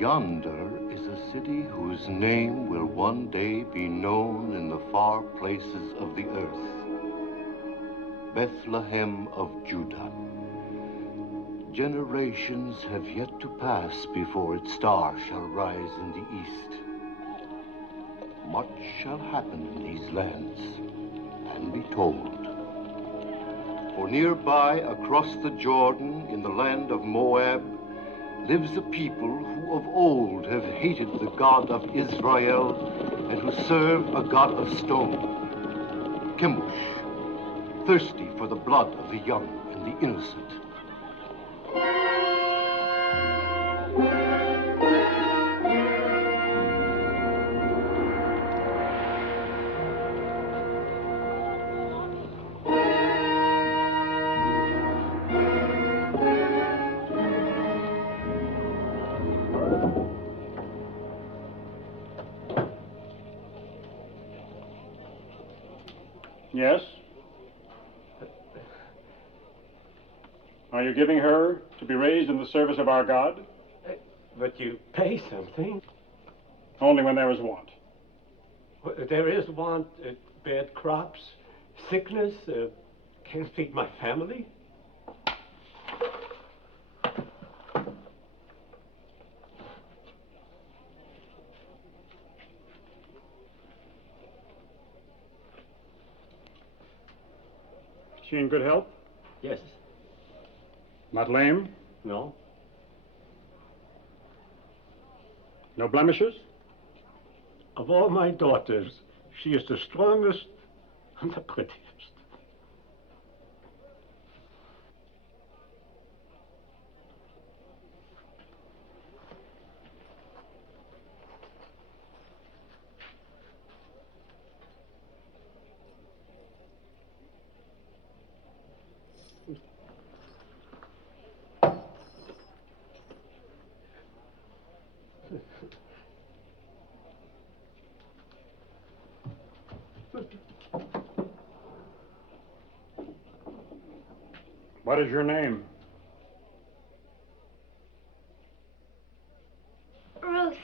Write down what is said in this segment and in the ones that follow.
Yonder is a city whose name will one day be known in the far places of the earth. Bethlehem of Judah. Generations have yet to pass before its star shall rise in the east. Much shall happen in these lands and be told. For nearby, across the Jordan, in the land of Moab, lives a people who of old have hated the God of Israel and who serve a God of stone, Chemosh, thirsty for the blood of the young and the innocent. Yes? Are you giving her to be raised in the service of our God? But you pay something. Only when there is want. Well, there is want, bad crops, sickness, can't feed my family. She in good health? Yes. Not lame? No. No blemishes? Of all my daughters, she is the strongest and the prettiest. What is your name? Ruth.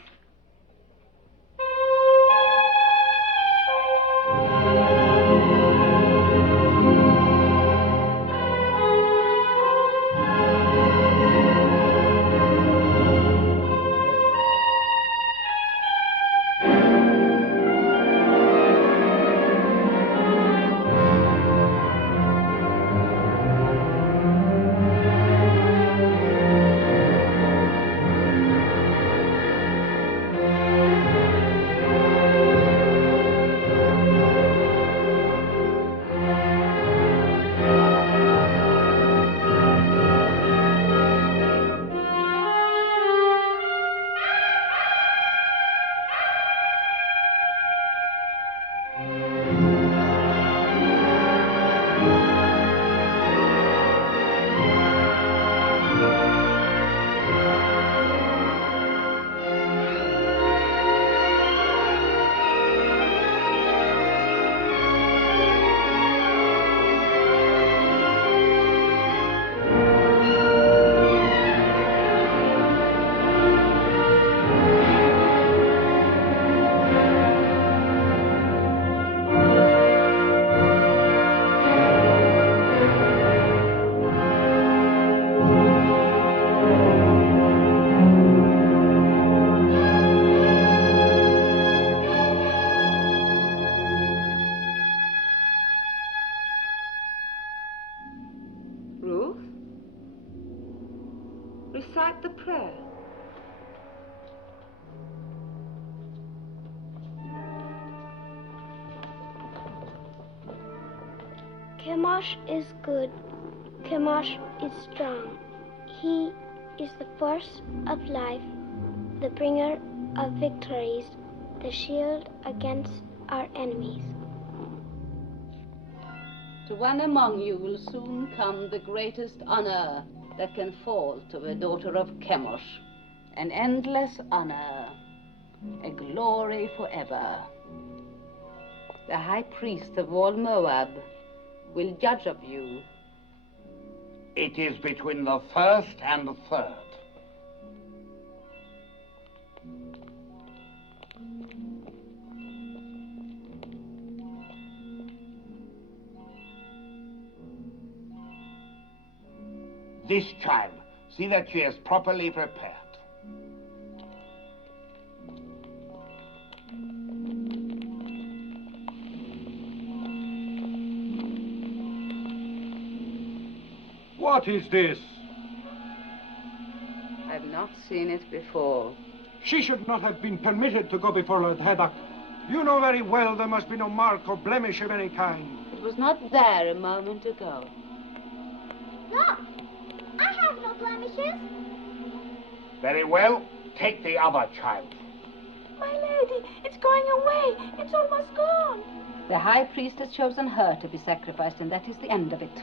Recite the prayer. Chemosh is good. Chemosh is strong. He is the force of life, the bringer of victories, the shield against our enemies. To one among you will soon come the greatest honor that can fall to a daughter of Chemosh, an endless honor, a glory forever. The high priest of all Moab will judge of you. It is between the first and the third. this child. See that she is properly prepared. What is this? I've not seen it before. She should not have been permitted to go before Lord Haddock. You know very well there must be no mark or blemish of any kind. It was not there a moment ago. No, I have no blemishes. Very well. Take the other child. My lady, it's going away. It's almost gone. The high priest has chosen her to be sacrificed, and that is the end of it.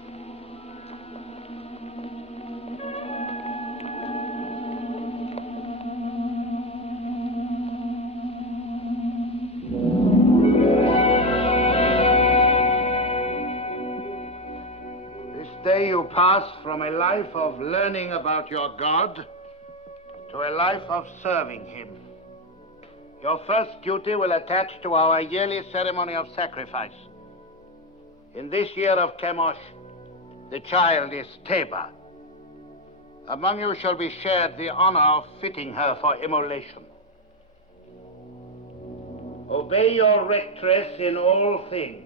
Day you pass from a life of learning about your God to a life of serving him. Your first duty will attach to our yearly ceremony of sacrifice. In this year of Chemosh, the child is Teba. Among you shall be shared the honor of fitting her for immolation. Obey your rectress in all things.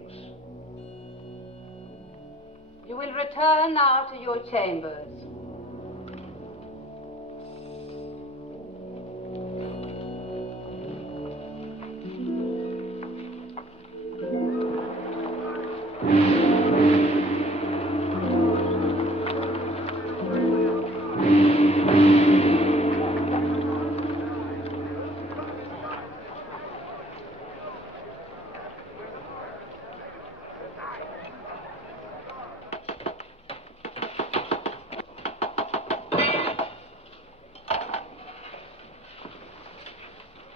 You will return now to your chambers.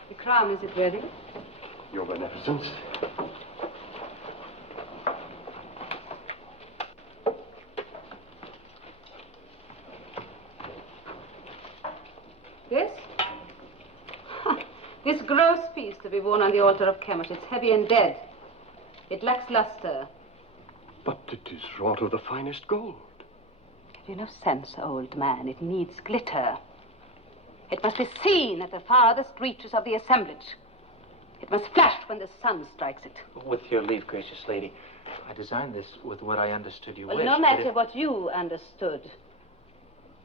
The crown, is it ready? Your Beneficence. Yes? This gross piece to be worn on the altar of Chemosh. It's heavy and dead. It lacks luster. But it is wrought of the finest gold. Have you no sense, old man? It needs glitter. It must be seen at the farthest reaches of the assemblage. It must flash when the sun strikes it. With your leave, gracious lady, I designed this with what I understood you Well, wished. no matter what you understood.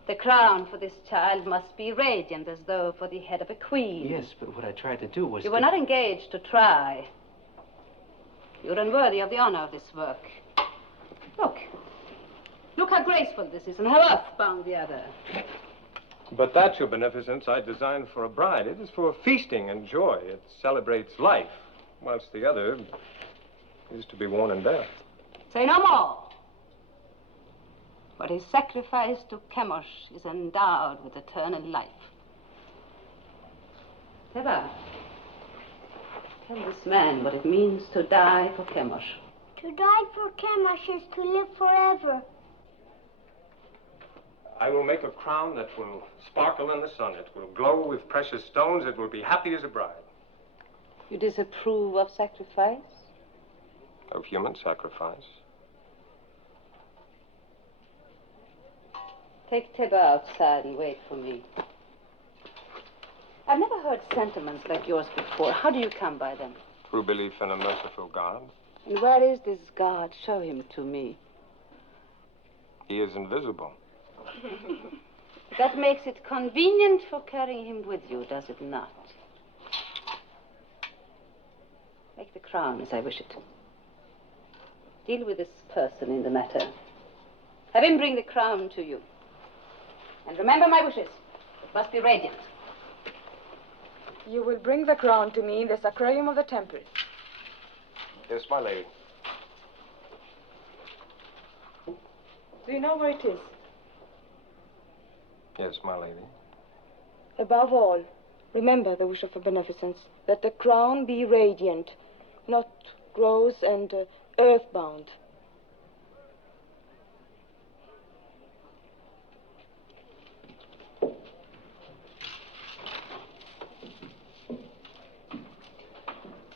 The crown for this child must be radiant as though for the head of a queen. Yes, but what I tried to do was You were not engaged to try. You're unworthy of the honor of this work. Look. Look how graceful this is and how earthbound the other. But that, your Beneficence, I designed for a bride. It is for feasting and joy. It celebrates life, whilst the other is to be worn in death. Say no more. What is sacrificed to Chemosh is endowed with eternal life. Teba, tell this man what it means to die for Chemosh. To die for Chemosh is to live forever. I will make a crown that will sparkle in the sun. It will glow with precious stones. It will be happy as a bride. You disapprove of sacrifice? Of human sacrifice. Take Teba outside and wait for me. I've never heard sentiments like yours before. How do you come by them? True belief in a merciful God. And where is this God? Show him to me. He is invisible. That makes it convenient for carrying him with you, does it not? Make the crown as I wish it. Deal with this person in the matter. Have him bring the crown to you. And remember my wishes. It must be radiant. You will bring the crown to me in the sacrarium of the temple. Yes, my lady. Do you know where it is? Yes, my lady. Above all, remember the wish of a beneficence, that the crown be radiant, not gross and earthbound.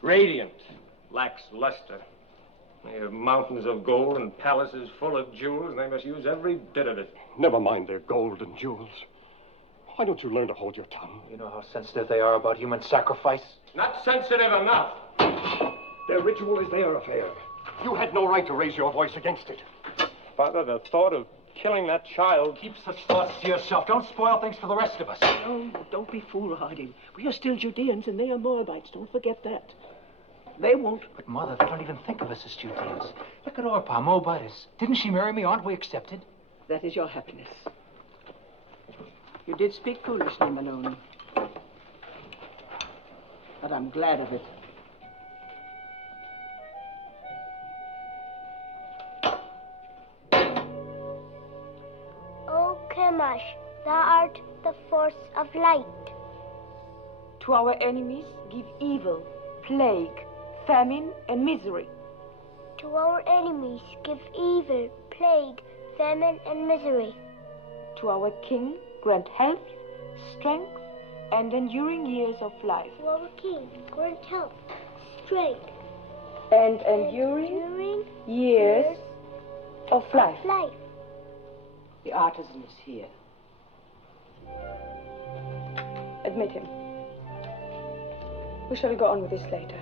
Radiant, lacks luster. They have mountains of gold and palaces full of jewels, and they must use every bit of it. Never mind their gold and jewels. Why don't you learn to hold your tongue? You know how sensitive they are about human sacrifice? Not sensitive enough. Their ritual is their affair. You had no right to raise your voice against it. Father, the thought of killing that child... Keep such thoughts to yourself. Don't spoil things for the rest of us. Oh, don't be foolhardy. We are still Judeans and they are Moabites. Don't forget that. They won't. But, Mother, they don't even think of us as Judeans. Look at Orpah, Moabitess. Didn't she marry me? Aren't we accepted? That is your happiness. You did speak foolishly, Maloney. But I'm glad of it. O Chemosh, thou art the force of light. To our enemies, give evil, plague, famine, and misery. To our enemies, give evil, plague, famine, and misery. To our king, grant health, strength, and enduring years of life. To our king, grant health, strength, And enduring years of life. The artisan is here. Admit him. We shall go on with this later.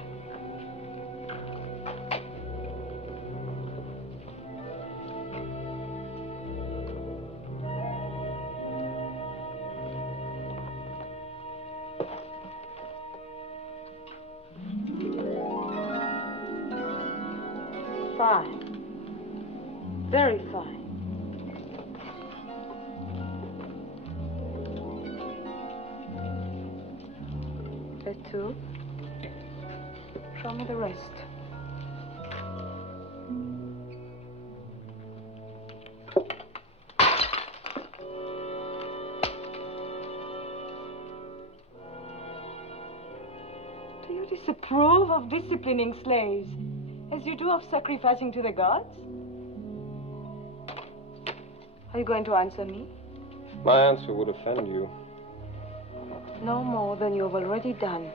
Fine. Very fine. The two. Show me the rest. Do you disapprove of disciplining slaves, as you do of sacrificing to the gods? Are you going to answer me? My answer would offend you. No more than you have already done.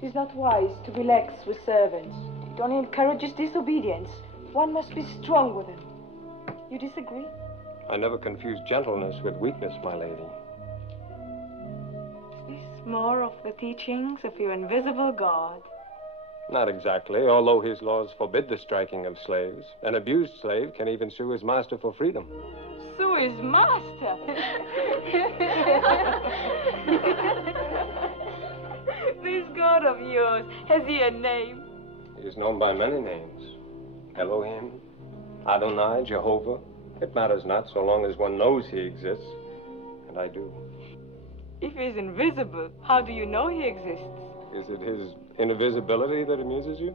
It is not wise to be lax with servants. It only encourages disobedience. One must be strong with them. You disagree? I never confuse gentleness with weakness, my lady. Is this more of the teachings of your invisible God? Not exactly, although his laws forbid the striking of slaves. An abused slave can even sue his master for freedom. Sue his master. This God of yours, has he a name? He is known by many names. Elohim, Adonai, Jehovah. It matters not so long as one knows he exists. And I do. If he is invisible, how do you know he exists? Is it his invisibility that amuses you?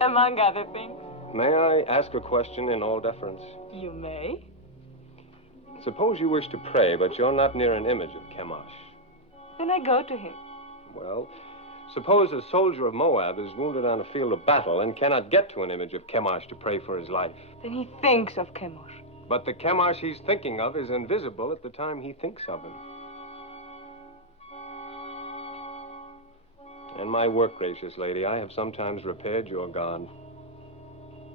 Among other things. May I ask a question in all deference? You may. Suppose you wish to pray, but you're not near an image of Chemosh. Then I go to him. Well, suppose a soldier of Moab is wounded on a field of battle and cannot get to an image of Chemosh to pray for his life. Then he thinks of Chemosh. But the Chemosh he's thinking of is invisible at the time he thinks of him. In my work, gracious lady, I have sometimes repaired your God.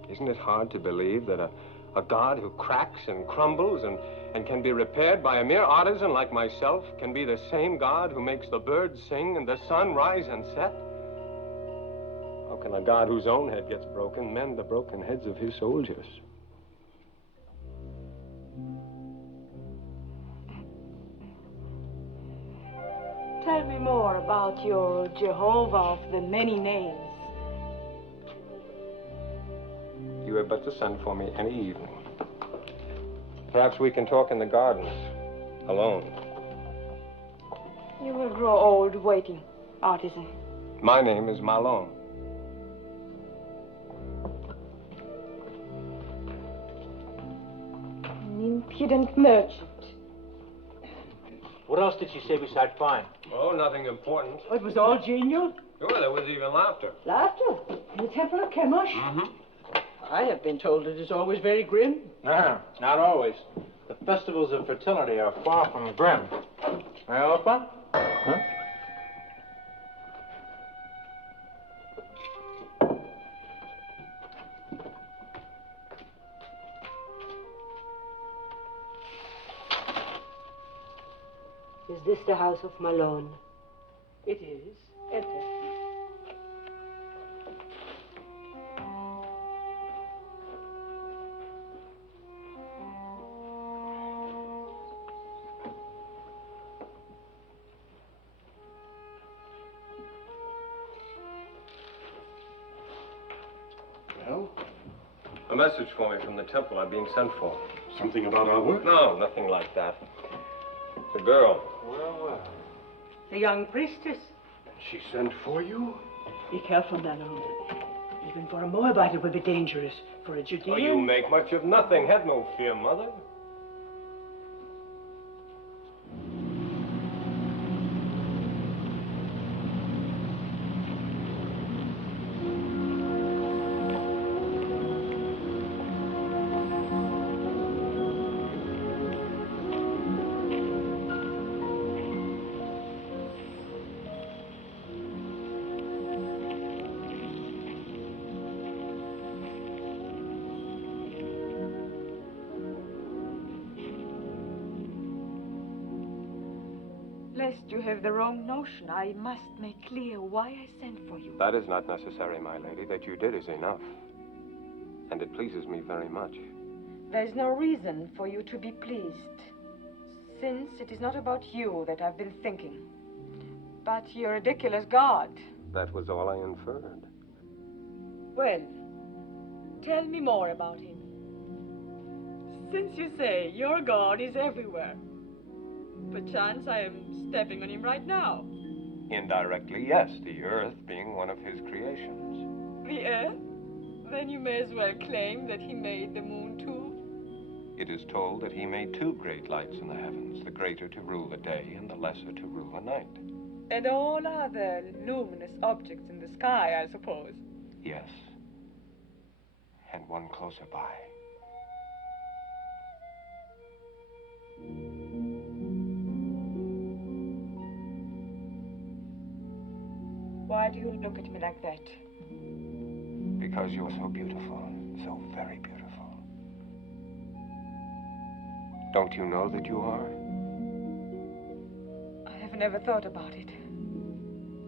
Isn't it hard to believe that a God who cracks and crumbles and can be repaired by a mere artisan like myself can be the same God who makes the birds sing and the sun rise and set? How can a God whose own head gets broken mend the broken heads of his soldiers? Tell me more about your Jehovah of the many names. You have but to send for me any evening. Perhaps we can talk in the gardens, alone. You will grow old waiting, artisan. My name is Malone. An impudent merchant. What else did she say besides fine? Oh, nothing important. It was all genial. Sure, there was even laughter. Laughter? In the temple of Chemosh? Mm-hmm. I have been told it is always very grim. No, not always. The festivals of fertility are far from grim. Hey, Orpah? Huh? Is this the house of Malone? It is. Enter. Well? A message for me from the temple. I'm being sent for. Something about our work? No, nothing like that. The girl. Well. The young priestess. She sent for you? Be careful, Malone. Even for a Moabite it would be dangerous. For a Judean... Oh, you make much of nothing. Have no fear, Mother. Lest you have the wrong notion, I must make clear why I sent for you. That is not necessary, my lady. That you did is enough. And it pleases me very much. There's no reason for you to be pleased, since it is not about you that I've been thinking, but your ridiculous God. That was all I inferred. Well, tell me more about him. Since you say your God is everywhere, perchance I am stepping on him right now. Indirectly, yes, the earth being one of his creations. The earth? Then you may as well claim that he made the moon too. It is told that he made two great lights in the heavens, the greater to rule the day and the lesser to rule the night. And all other luminous objects in the sky, I suppose. Yes. And one closer by. Why do you look at me like that? Because you're so beautiful, so very beautiful. Don't you know that you are? I have never thought about it.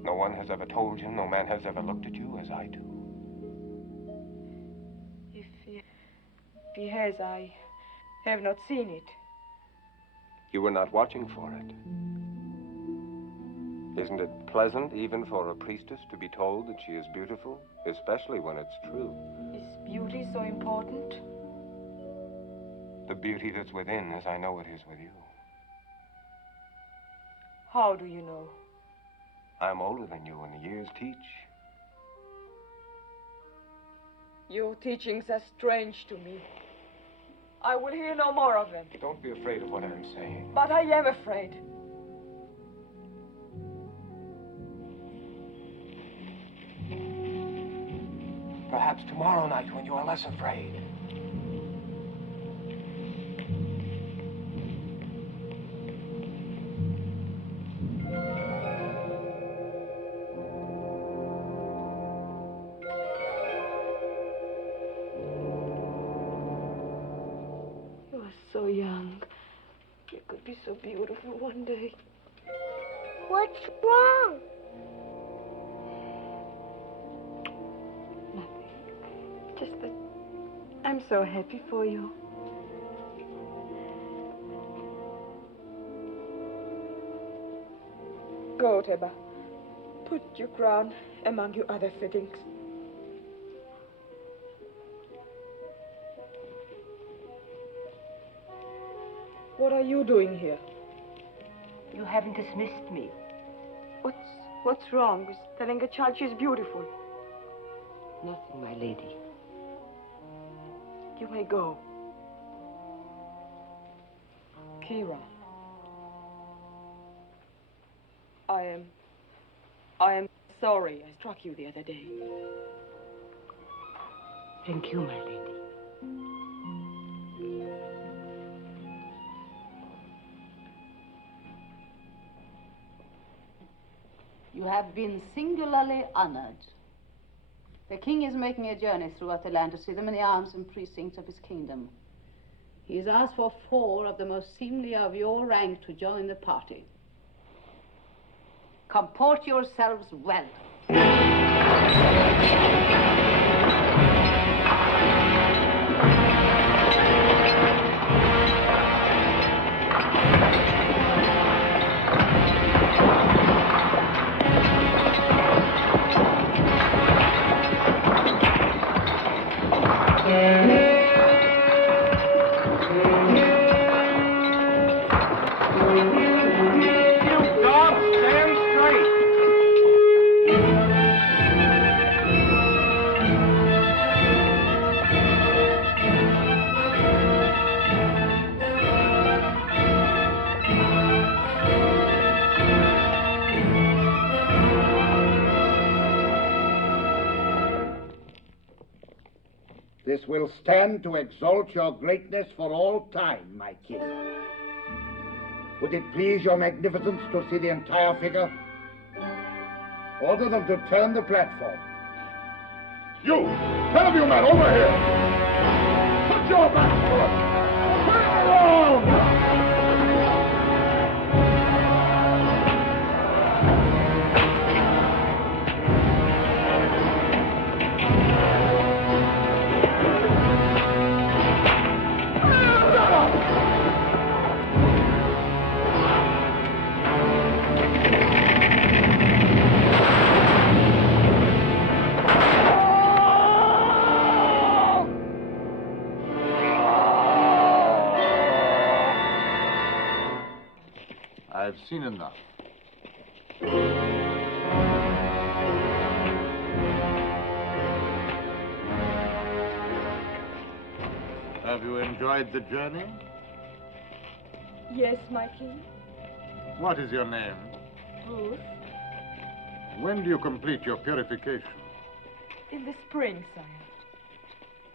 No one has ever told you, no man has ever looked at you as I do. If he has, I have not seen it. You were not watching for it. Isn't it pleasant, even for a priestess, to be told that she is beautiful, especially when it's true? Is beauty so important? The beauty that's within, as I know it is with you. How do you know? I'm older than you, and the years teach. Your teachings are strange to me. I will hear no more of them. Don't be afraid of what I'm saying. But I am afraid. Perhaps tomorrow night when you are less afraid. You are so young. You could be so beautiful one day. What's wrong? Just that I'm so happy for you. Go, Teba. Put your crown among your other fittings. What are you doing here? You haven't dismissed me. What's wrong with telling a child she's beautiful? Nothing, my lady. You may go. Kira. I am sorry I struck you the other day. Thank you, my lady. You have been singularly honored. The king is making a journey throughout the land to see the many arms and precincts of his kingdom. He has asked for 4 of the most seemly of your rank to join the party. Comport yourselves well. This will stand to exalt your greatness for all time, my king. Would it please your magnificence to see the entire figure? Order them to turn the platform. You! 10 of you men, over here! Put your back foot! Turn around! I've seen enough. Have you enjoyed the journey? Yes, my king. What is your name? Ruth. When do you complete your purification? In the spring, sire.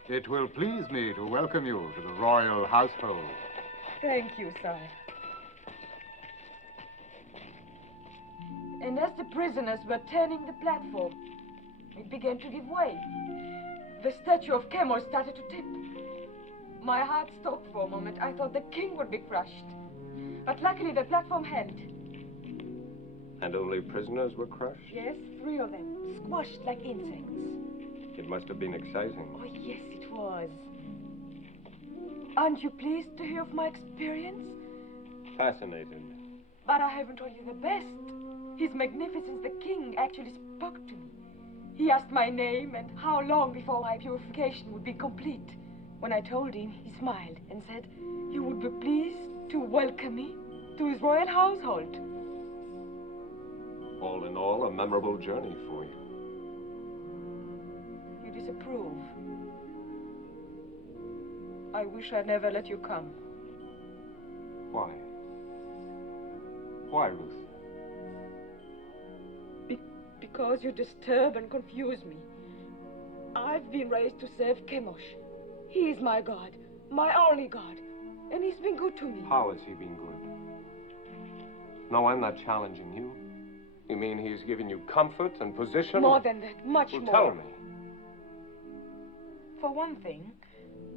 It will please me to welcome you to the royal household. Thank you, sire. And as the prisoners were turning the platform, it began to give way. The statue of Chemosh started to tip. My heart stopped for a moment. I thought the king would be crushed. But luckily the platform held. And only prisoners were crushed? Yes, 3 of them, squashed like insects. It must have been exciting. Oh, yes, it was. Aren't you pleased to hear of my experience? Fascinated. But I haven't told you the best. His Magnificence the King actually spoke to me. He asked my name and how long before my purification would be complete. When I told him, he smiled and said he would be pleased to welcome me to his royal household. All in all, a memorable journey for you. You disapprove. I wish I'd never let you come. Why? Why, Ruth? Because you disturb and confuse me. I've been raised to serve Chemosh. He is my God, my only God, and he's been good to me. How has he been good? No, I'm not challenging you. You mean he's given you comfort and position? More than that, much well, more. Tell me. For one thing,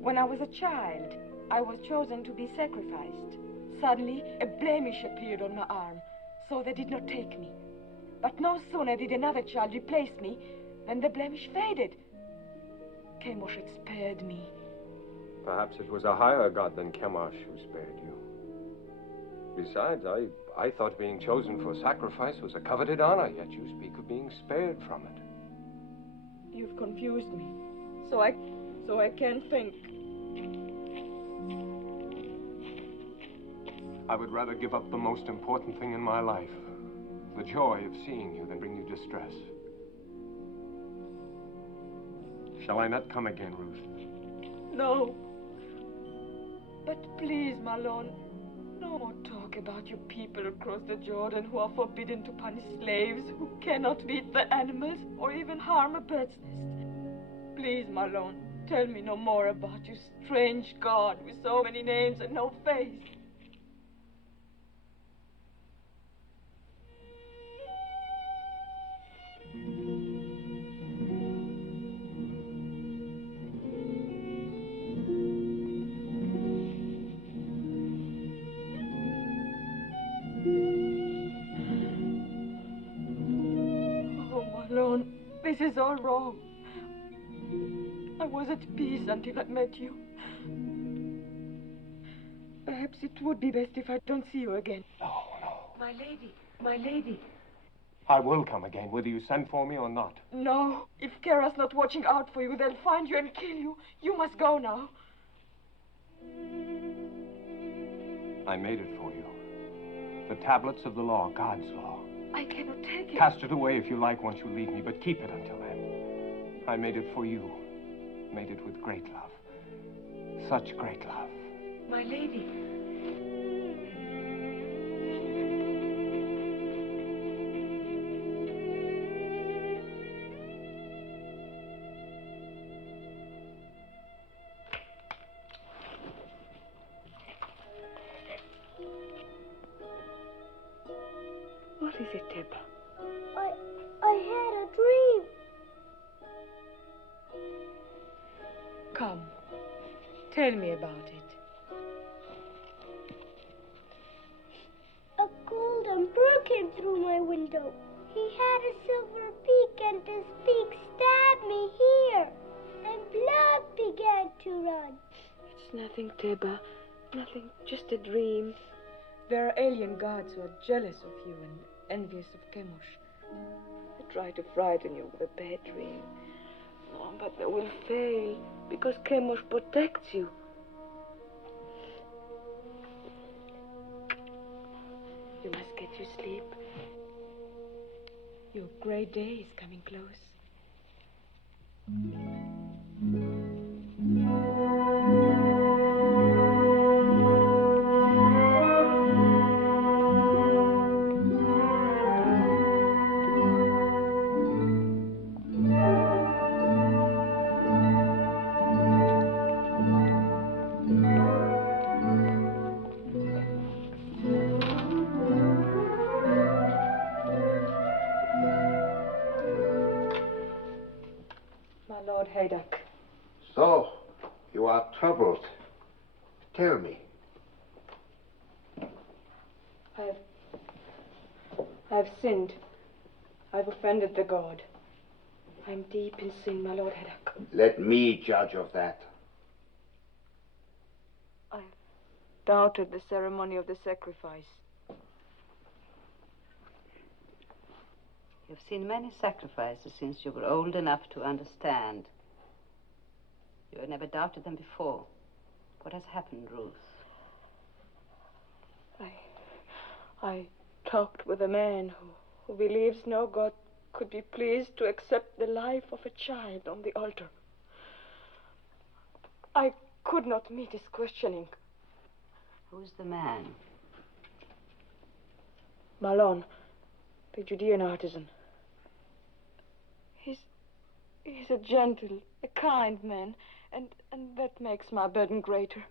when I was a child, I was chosen to be sacrificed. Suddenly, a blemish appeared on my arm, so they did not take me. But no sooner did another child replace me than the blemish faded. Chemosh had spared me. Perhaps it was a higher god than Chemosh who spared you. Besides, I thought being chosen for sacrifice was a coveted honor, yet you speak of being spared from it. You've confused me, so I can't think. I would rather give up the most important thing in my life, the joy of seeing you, than bring you distress. Shall I not come again, Ruth? No. But please, my lord, no more talk about your people across the Jordan who are forbidden to punish slaves, who cannot feed the animals or even harm a bird's nest. Please, my lord, tell me no more about your strange God with so many names and no face. This is all wrong. I was at peace until I met you. Perhaps it would be best if I don't see you again. No. My lady, my lady. I will come again, whether you send for me or not. No. If Kara's not watching out for you, they'll find you and kill you. You must go now. I made it for you. The tablets of the law, God's law. I cannot take it. Cast it away if you like once you leave me, but keep it until then. I made it for you. Made it with great love. Such great love. My lady. What is it, Teba? I had a dream. Come. Tell me about it. A golden bird came through my window. He had a silver beak, and his beak stabbed me here. And blood began to run. It's nothing, Teba. Nothing, just a dream. There are alien gods who are jealous of you and envious of Chemosh. They try to frighten you with a bad dream. Oh, but they will fail, because Chemosh protects you. You must get your sleep. Your great day is coming close. My Lord Haydock. So, you are troubled. Tell me. I've sinned. I've offended the god. I'm deep in sin, my Lord Haydock. Let me judge of that. I've doubted the ceremony of the sacrifice. You've seen many sacrifices since you were old enough to understand. You had never doubted them before. What has happened, Ruth? I talked with a man who believes no God could be pleased to accept the life of a child on the altar. I could not meet his questioning. Who's the man? Malon, the Judean artisan. He's a gentle, a kind man, and that makes my burden greater.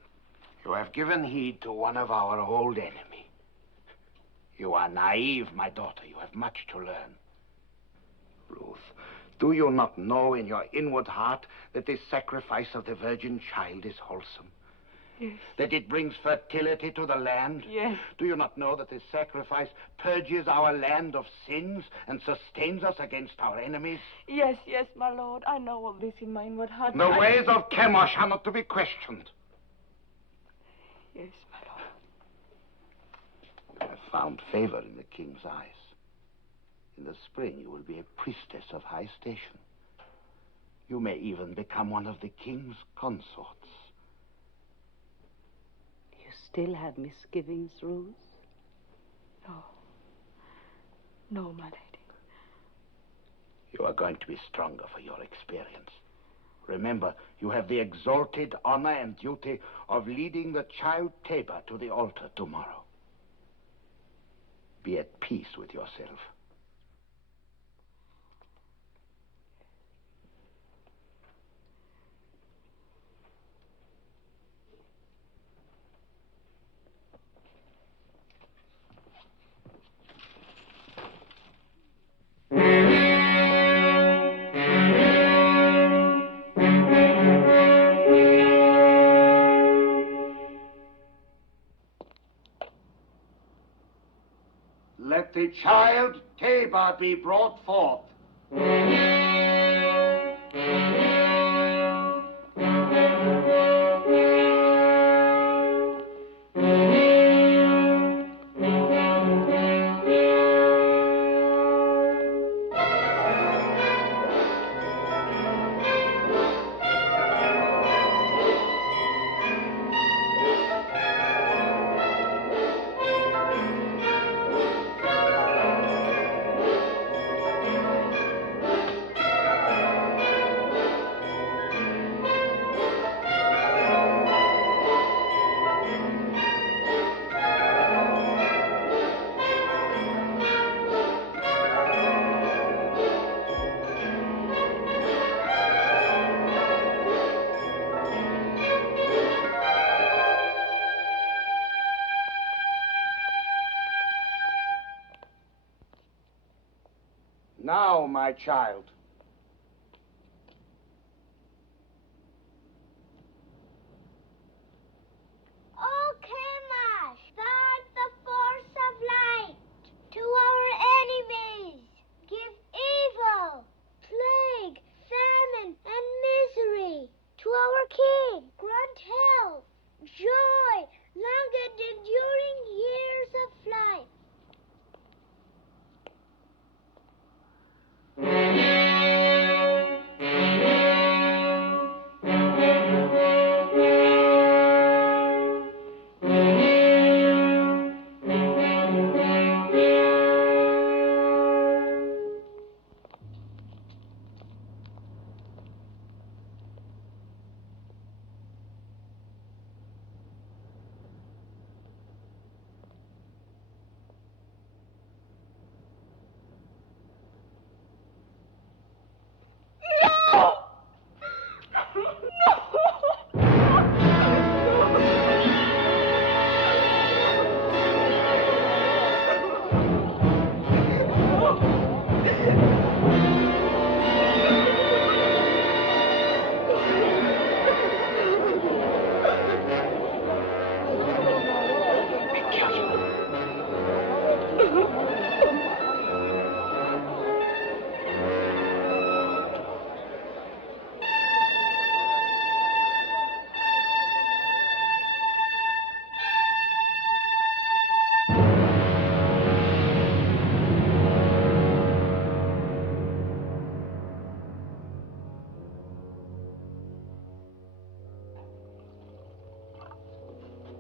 You have given heed to one of our old enemies. You are naive, my daughter. You have much to learn. Ruth, do you not know in your inward heart that this sacrifice of the virgin child is wholesome? Yes. That it brings fertility to the land? Yes. Do you not know that this sacrifice purges our land of sins and sustains us against our enemies? Yes, my lord. I know all this in my inward heart. The ways of Chemosh are not to be questioned. Yes, my lord. You have found favor in the king's eyes. In the spring, you will be a priestess of high station. You may even become one of the king's consorts. You still have misgivings, Ruth? No, my lady. You are going to be stronger for your experience. Remember, you have the exalted honor and duty of leading the child Teba to the altar tomorrow. Be at peace with yourself. Let the child Teba be brought forth. Now, my child. O Kemash, thou art the force of light. To our enemies, give evil, plague, famine, and misery. To our king, grant health, joy, long and enduring years of life.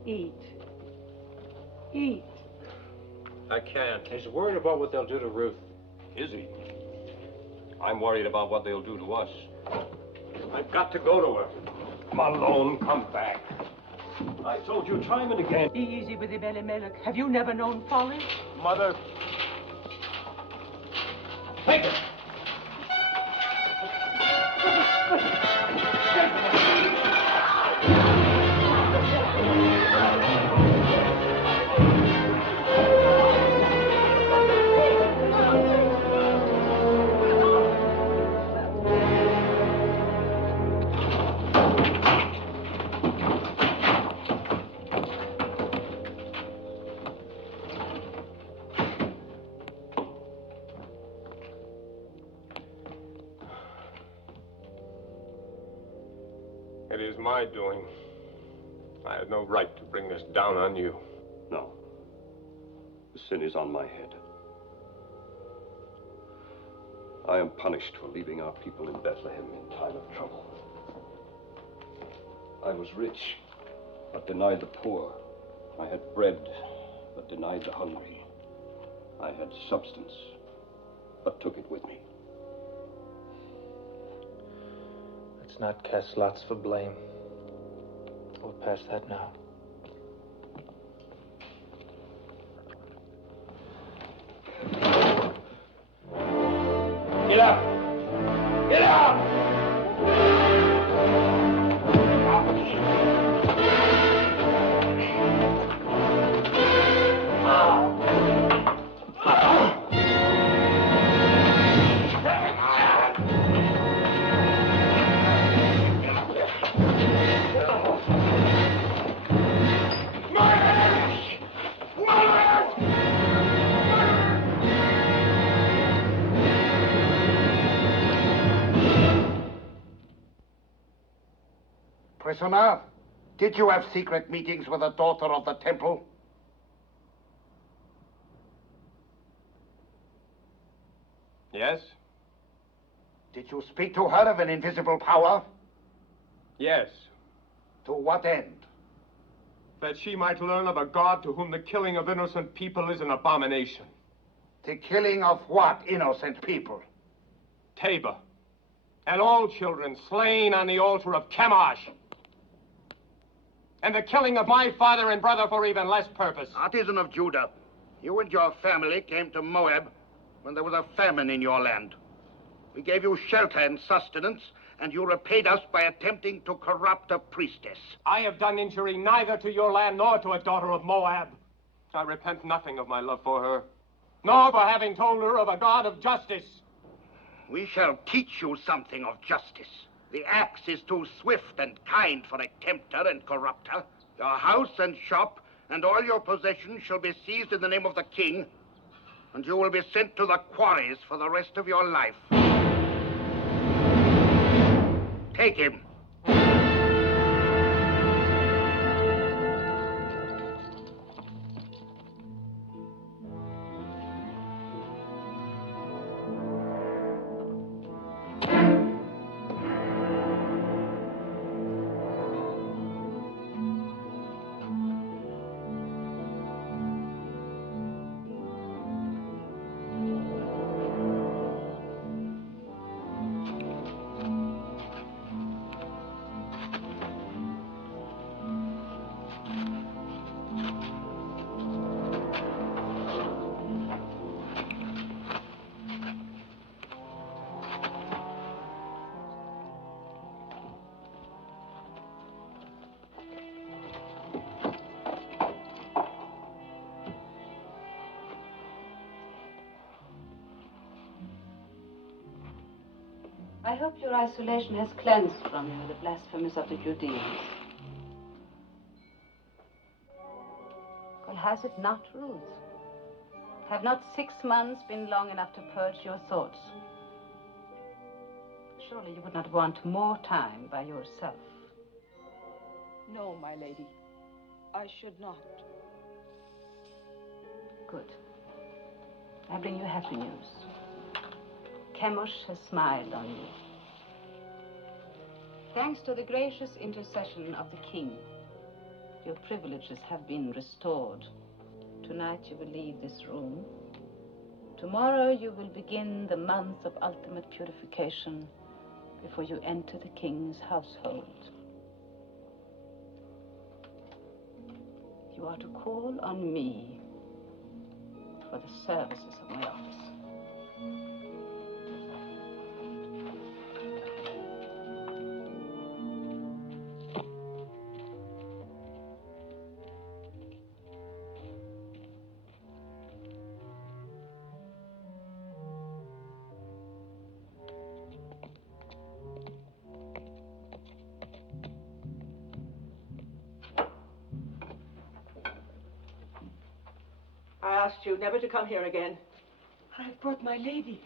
Eat. Eat. I can't. He's worried about what they'll do to Ruth. Is he? I'm worried about what they'll do to us. I've got to go to her. Malone, come back. I told you time and again. Easy with him, Elimelech. Have you never known folly? Mother. Take it. It is my doing. I had no right to bring this down on you. No. The sin is on my head. I am punished for leaving our people in Bethlehem in time of trouble. I was rich, but denied the poor. I had bread, but denied the hungry. I had substance, but took it with me. Let's not cast lots for blame. We're past that now. Get up! Get up! Prisoner, did you have secret meetings with the daughter of the temple? Yes? Did you speak to her of an invisible power? Yes. To what end? That she might learn of a God to whom the killing of innocent people is an abomination. The killing of what innocent people? Tabor. And all children slain on the altar of Chemosh. And the killing of my father and brother for even less purpose. Artisan of Judah, you and your family came to Moab when there was a famine in your land. We gave you shelter and sustenance, and you repaid us by attempting to corrupt a priestess. I have done injury neither to your land nor to a daughter of Moab. I repent nothing of my love for her, nor for having told her of a God of justice. we shall teach you something of justice. The axe is too swift and kind for a tempter and corrupter. Your house and shop and all your possessions shall be seized in the name of the king, and you will be sent to the quarries for the rest of your life. Take him. I hope your isolation has cleansed from you the blasphemies of the Judeans. Well, has it not, Ruth? Have not 6 months been long enough to purge your thoughts? Surely you would not want more time by yourself. No, my lady. I should not. Good. I bring you happy news. Chemosh has smiled on you. Thanks to the gracious intercession of the king, your privileges have been restored. Tonight you will leave this room. Tomorrow you will begin the month of ultimate purification before you enter the king's household. You are to call on me for the services of my office. I asked you never to come here again. I've brought my lady.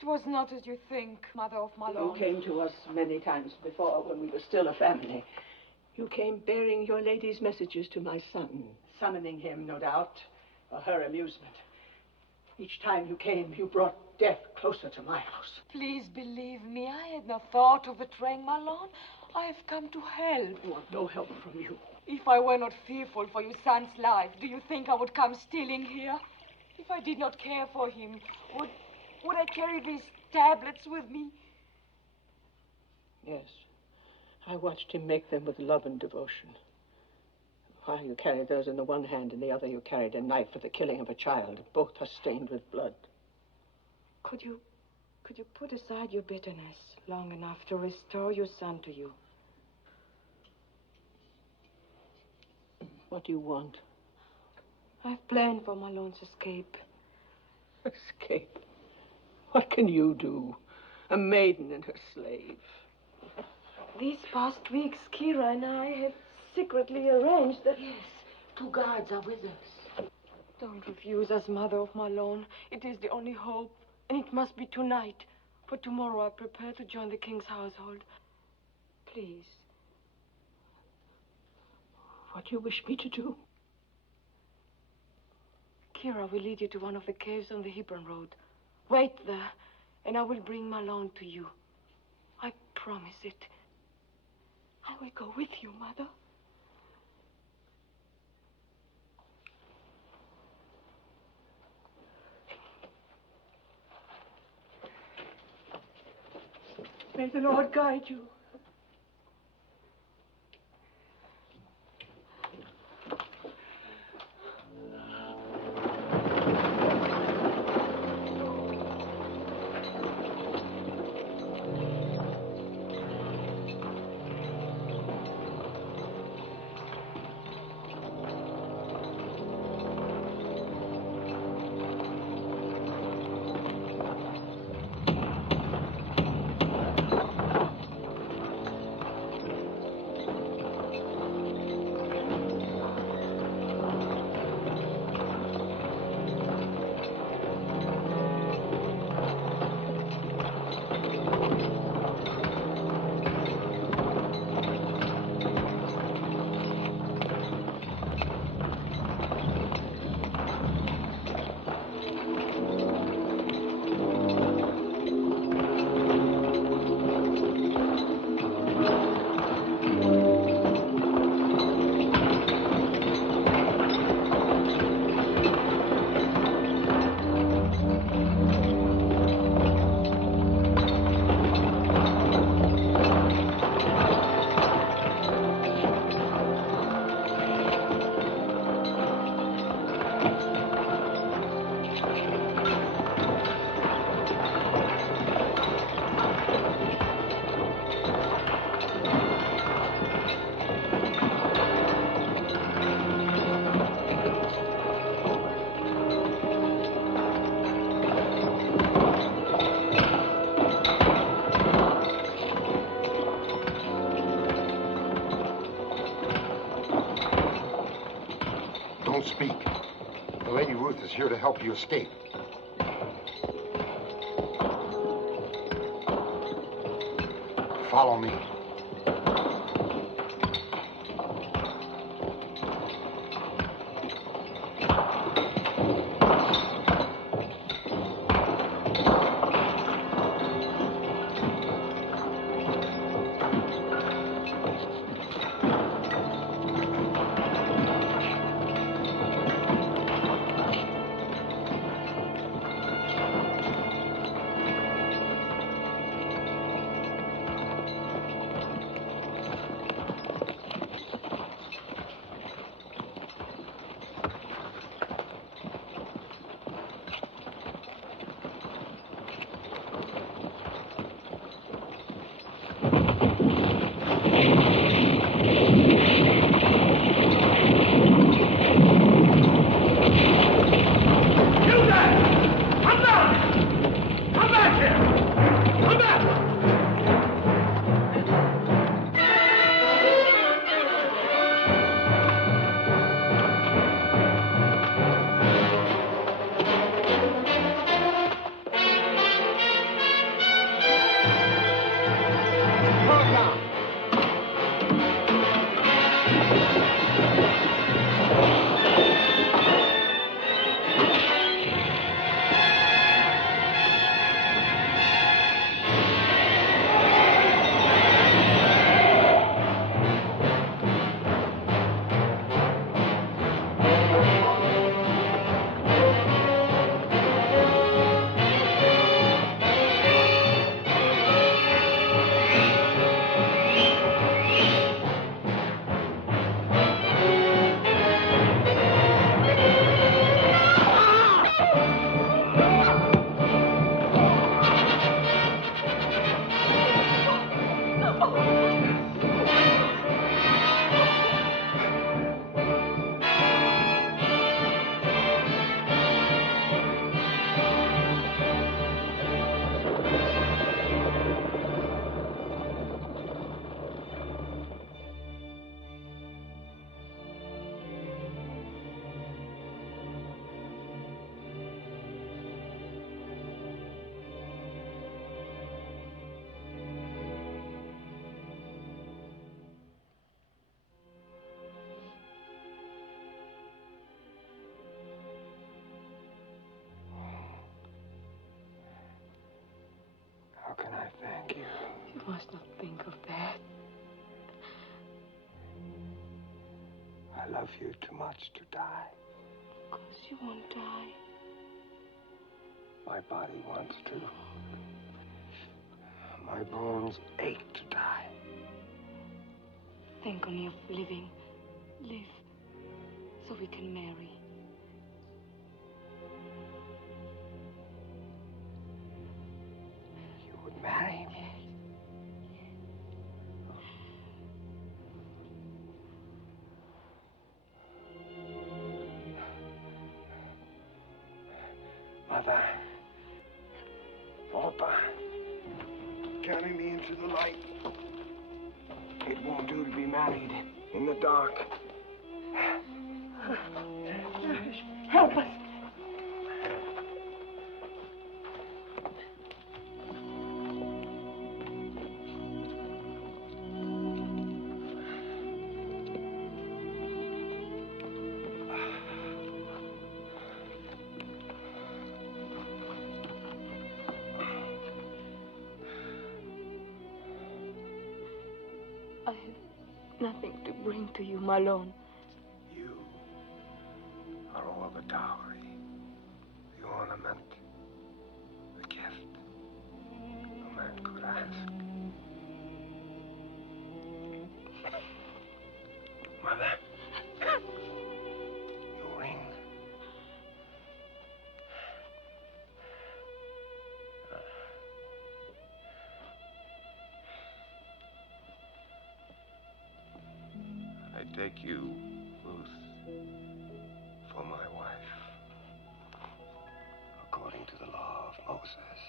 It was not as you think, Mother of my You Lord. came to us many times before when we were still a family. You came bearing your lady's messages to my son, summoning him, no doubt, for her amusement. Each time you came, you brought death closer to my house. Please believe me, I had no thought of betraying my Lord. I have come to help. I want no help from you. If I were not fearful for your son's life, do you think I would come stealing here? If I did not care for him, would I carry these tablets with me? Yes. I watched him make them with love and devotion. While you carried those in the one hand, in the other you carried a knife for the killing of a child. Both are stained with blood. Could you put aside your bitterness long enough to restore your son to you? What do you want? I've planned for Malone's escape. Escape? What can you do? A maiden and her slave. These past weeks, Kira and I have secretly arranged that... Yes, 2 guards are with us. Don't refuse us, Mother of Malone. It is the only hope, and it must be tonight. For tomorrow I prepare to join the king's household. Please. What do you wish me to do? Kira will lead you to one of the caves on the Hebron Road. Wait there, and I will bring Malone to you. I promise it. I will go with you, Mother. May the Lord guide you. Don't speak. The Lady Ruth is here to help you escape. Follow me. How can I thank you? You must not think of that. I love you too much to die. Of course you won't die. My body wants to. My bones ache to die. Think only of living. Live so we can marry. You would marry me? Mother. Papa. Carry me into the light. It won't do to be married in the dark. Help us. I have nothing to bring to you, Malone. You are all the dowry, the ornament, the gift a man could ask. Mother, your ring. I take you, Ruth, for my wife, according to the law of Moses.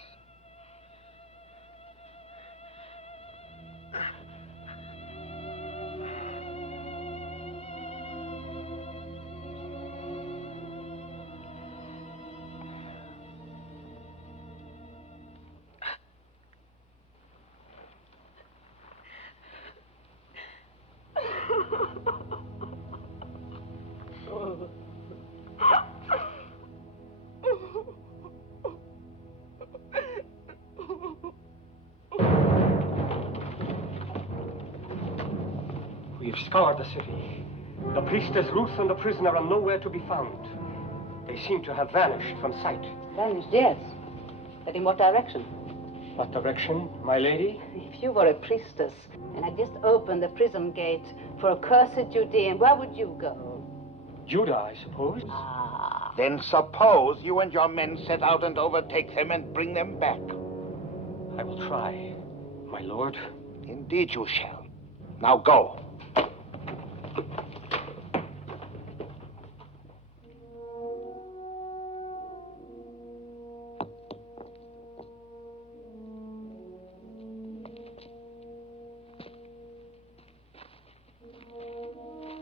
We've scoured the city. The priestess Ruth and the prisoner are nowhere to be found. They seem to have vanished from sight. Vanished, yes. But in what direction? What direction, my lady? If you were a priestess and had just opened the prison gate for a cursed Judean, where would you go? Judah, I suppose. Ah. Then suppose you and your men set out and overtake them and bring them back. I will try, my lord. Indeed you shall. Now go.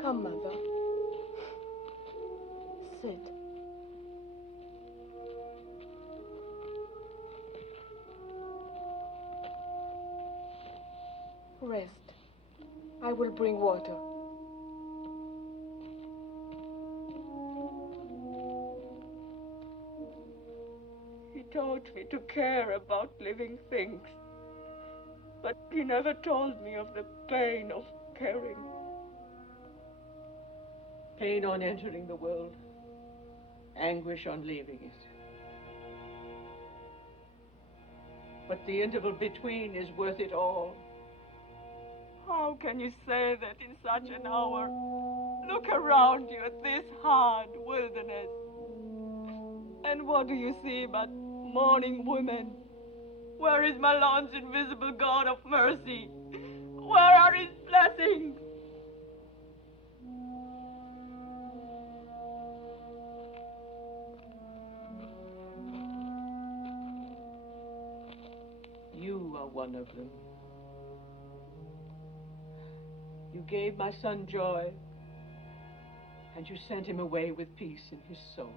Come, Mother. Sit. Rest. I will bring water. He taught me to care about living things, but he never told me of the pain of caring. Pain on entering the world, anguish on leaving it. But the interval between is worth it all. How can you say that in such an hour? Look around you at this hard wilderness. And what do you see but mourning women? Where is my Lord's invisible God of mercy? Where are his blessings? You are one of them. You gave my son joy, and you sent him away with peace in his soul.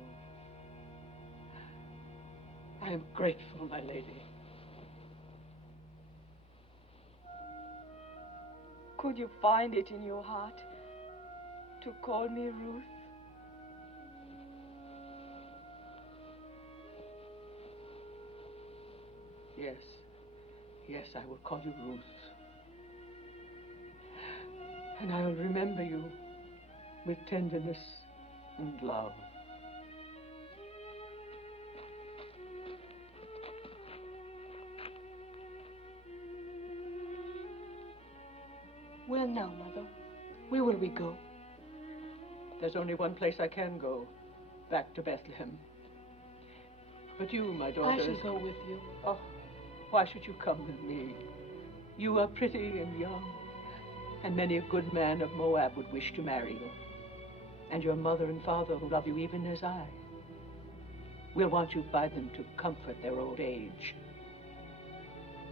I am grateful, my lady. Could you find it in your heart to call me Ruth? Yes. Yes, I will call you Ruth. And I will remember you with tenderness and love. Where now, Mother? Where will we go? There's only one place I can go, back to Bethlehem. But you, my daughter... I shall go with you. Oh, why should you come with me? You are pretty and young, and many a good man of Moab would wish to marry you. And your mother and father will love you even as I. We'll want you by them to comfort their old age.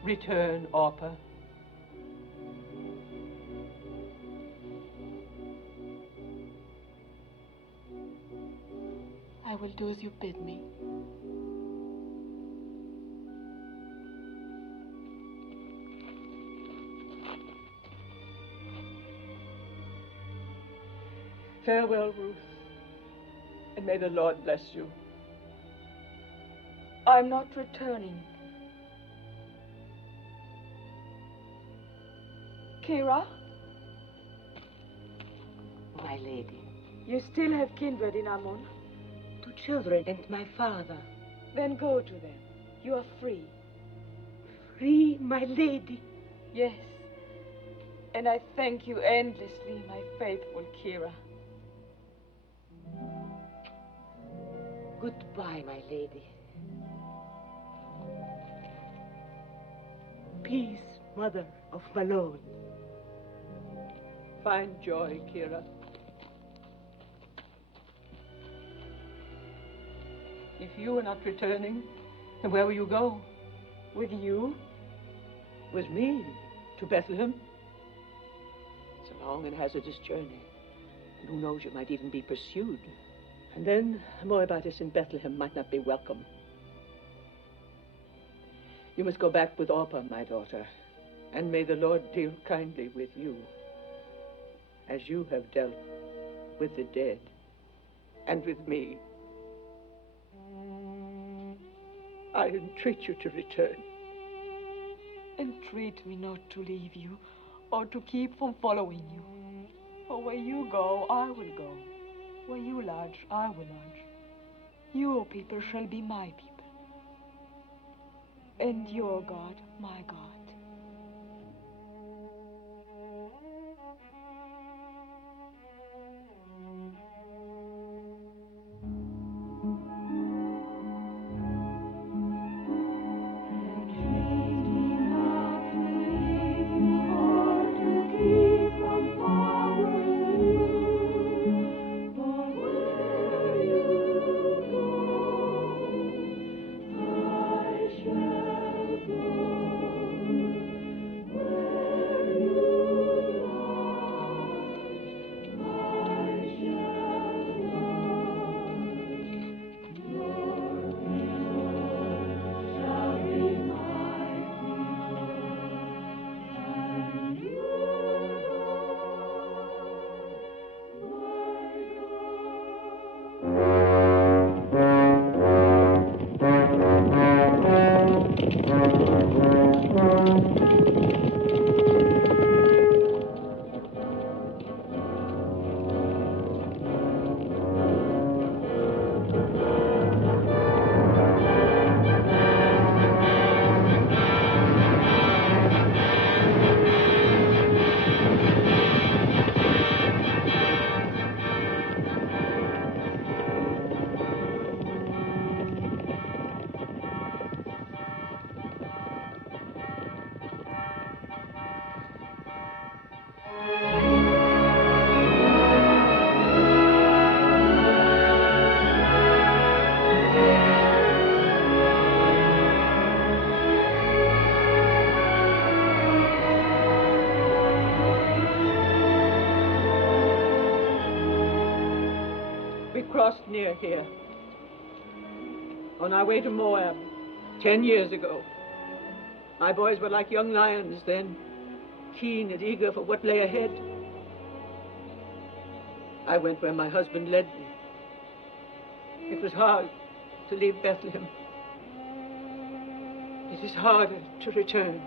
Return, Orpah. I will do as you bid me. Farewell, Ruth, and may the Lord bless you. I'm not returning. Kira? My lady. You still have kindred in Ammon? 2 children and my father. Then go to them. You are free. Free, my lady? Yes. And I thank you endlessly, my faithful Kira. Goodbye, my lady. Peace, mother of Malone. Find joy, Kira. If you are not returning, then where will you go? With you? With me? To Bethlehem? It's a long and hazardous journey. And who knows, you might even be pursued. And then a Moabitess in Bethlehem might not be welcome. You must go back with Orpah, my daughter, and may the Lord deal kindly with you, as you have dealt with the dead and with me. I entreat you to return. Entreat me not to leave you, or to keep from following you. For where you go, I will go. Where you lodge, I will lodge. Your people shall be my people. And your God, my God. We crossed near here, on our way to Moab, 10 years ago. My boys were like young lions then, keen and eager for what lay ahead. I went where my husband led me. It was hard to leave Bethlehem. It is harder to return.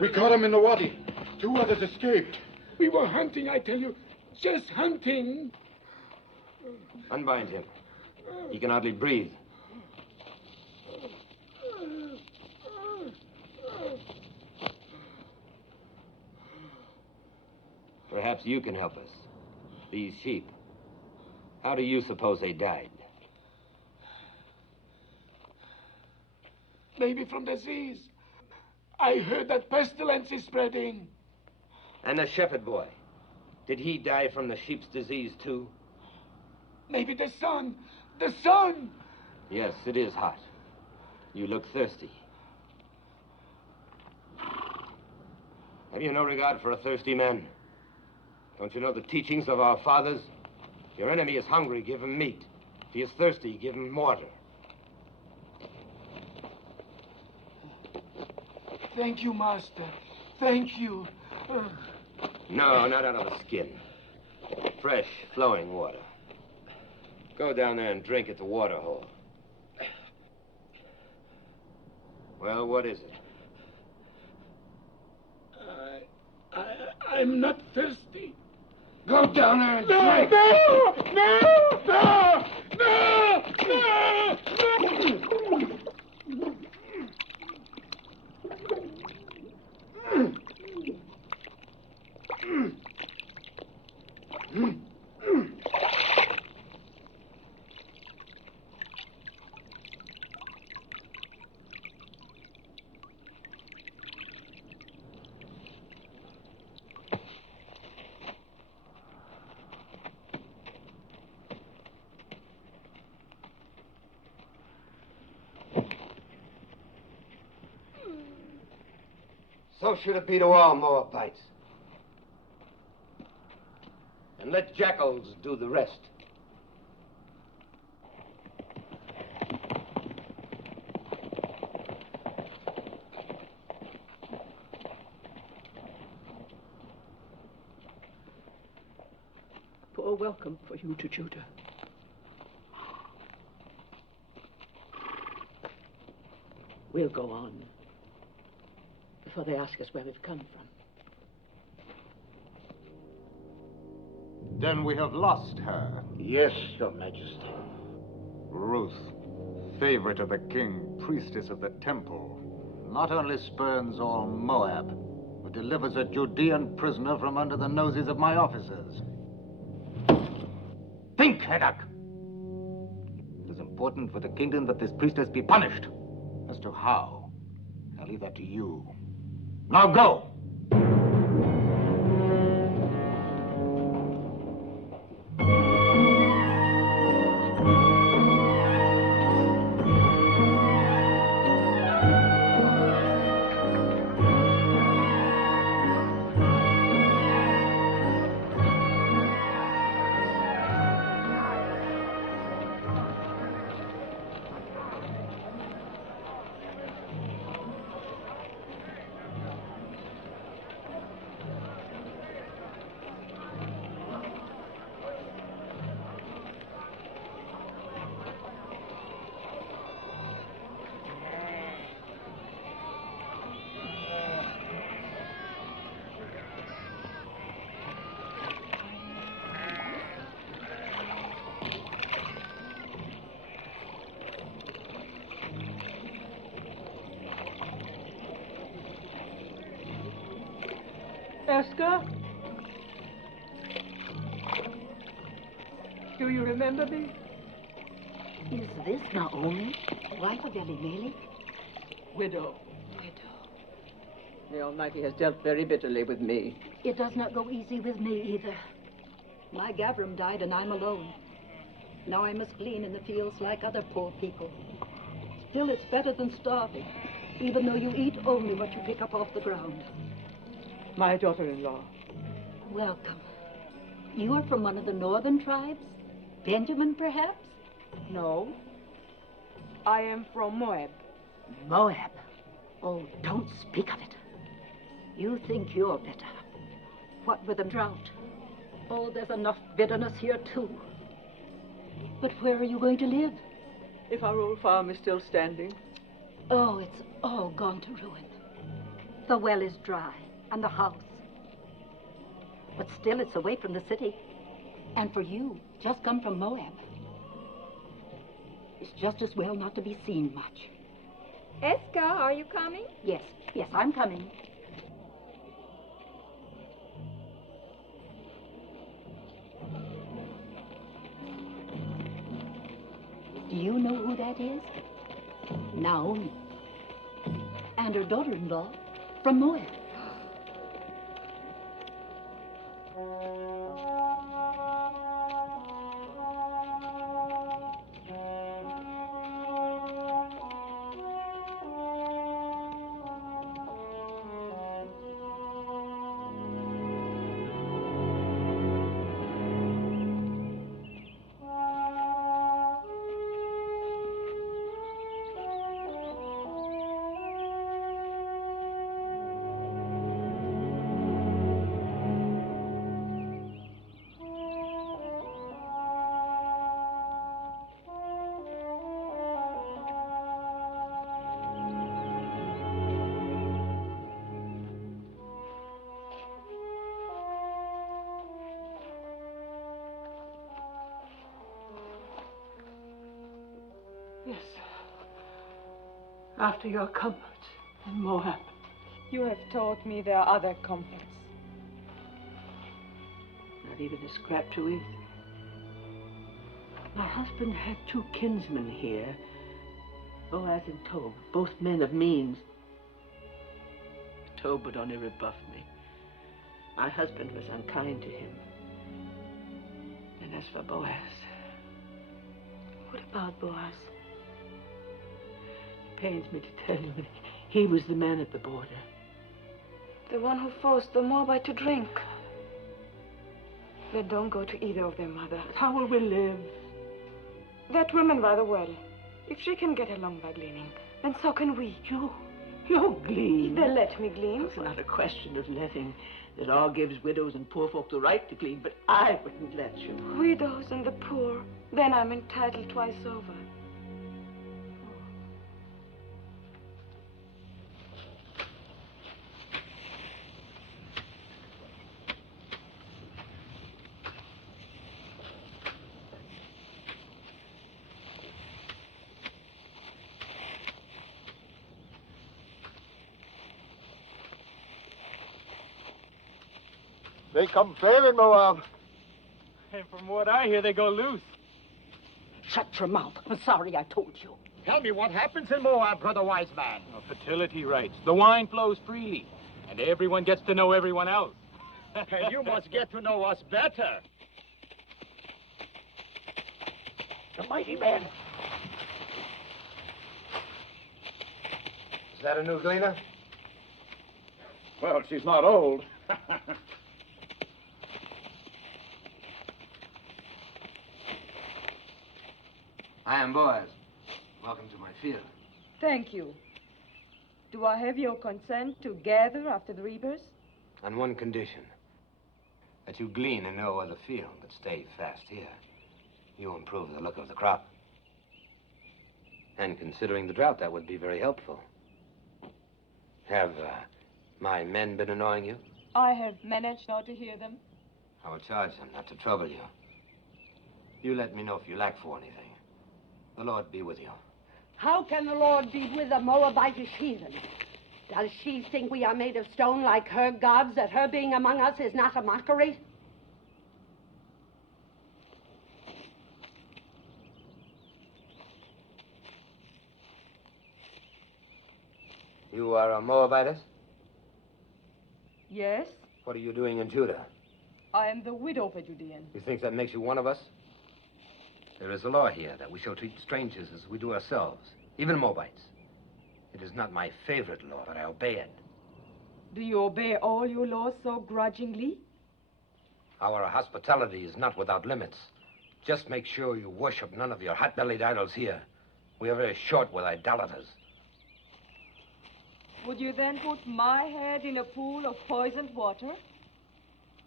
We caught him in the wadi. 2 others escaped. We were hunting, I tell you. Just hunting. Unbind him. He can hardly breathe. Perhaps you can help us. These sheep. How do you suppose they died? Maybe from disease. I heard that pestilence is spreading. And the shepherd boy. Did he die from the sheep's disease too? Maybe the sun. The sun! Yes, it is hot. You look thirsty. Have you no regard for a thirsty man? Don't you know the teachings of our fathers? If your enemy is hungry, give him meat. If he is thirsty, give him water. Thank you, Master. Thank you. No, not out of the skin. Fresh, flowing water. Go down there and drink at the water hole. Well, what is it? I'm not thirsty. Go down there and drink. So should it be to all Moabites. And let jackals do the rest. Poor welcome for you to Judah. We'll go on before they ask us where we've come from. Then we have lost her. Yes, Your Majesty. Ruth, favorite of the king, priestess of the temple, not only spurns all Moab, but delivers a Judean prisoner from under the noses of my officers. Think, Heddak! It is important for the kingdom that this priestess be punished. As to how, I'll leave that to you. Now go! Esther? Do you remember me? Is this Naomi, wife of Elimelech? Widow. The Almighty has dealt very bitterly with me. It does not go easy with me either. My Gavram died and I'm alone. Now I must glean in the fields like other poor people. Still, it's better than starving, even though you eat only what you pick up off the ground. My daughter-in-law. Welcome. You are from one of the northern tribes? Benjamin, perhaps? No. I am from Moab. Moab? Oh, don't speak of it. You think you're better. What with the drought? Oh, there's enough bitterness here, too. But where are you going to live? If our old farm is still standing. Oh, it's all gone to ruin. The well is dry, and the house. But still, it's away from the city. And for you, just come from Moab. It's just as well not to be seen much. Eska, are you coming? Yes, I'm coming. Do you know who that is? Naomi. And her daughter-in-law from Moab. Yes. After your comforts in Moab. You have taught me there are other comforts. Not even a scrap to eat. My husband had 2 kinsmen here, Boaz and Tob, both men of means. Tob would only rebuff me. My husband was unkind to him. And as for Boaz... What about Boaz? It pains me to tell you that he was the man at the border. The one who forced the Moabite to drink. Then don't go to either of them, Mother. But how will we live? That woman rather well. If she can get along by gleaning, then so can we. You glean. They'll let me glean. It's not a question of letting. The law gives widows and poor folk the right to glean, but I wouldn't let you. Widows and the poor. Then I'm entitled twice over. They come fair in Moab. And from what I hear, they go loose. Shut your mouth. I'm sorry I told you. Tell me what happens in Moab, brother wise man. Fertility rights. The wine flows freely, and everyone gets to know everyone else. And you must get to know us better. The mighty man. Is that a new gleaner? Well, she's not old. I am Boaz. Welcome to my field. Thank you. Do I have your consent to gather after the reapers? On one condition. That you glean in no other field, but stay fast here. You improve the look of the crop. And considering the drought, that would be very helpful. Have my men been annoying you? I have managed not to hear them. I will charge them not to trouble you. You let me know if you lack for anything. The Lord be with you. How can the Lord be with a Moabitish heathen? Does she think we are made of stone like her gods, that her being among us is not a mockery? You are a Moabitess? Yes, What are you doing in Judah? I am the widow of a Judean. You think that makes you one of us? There is a law here that we shall treat strangers as we do ourselves, even Moabites. It is not my favorite law, but I obey it. Do you obey all your laws so grudgingly? Our hospitality is not without limits. Just make sure you worship none of your hot-bellied idols here. We are very short with idolaters. Would you then put my head in a pool of poisoned water?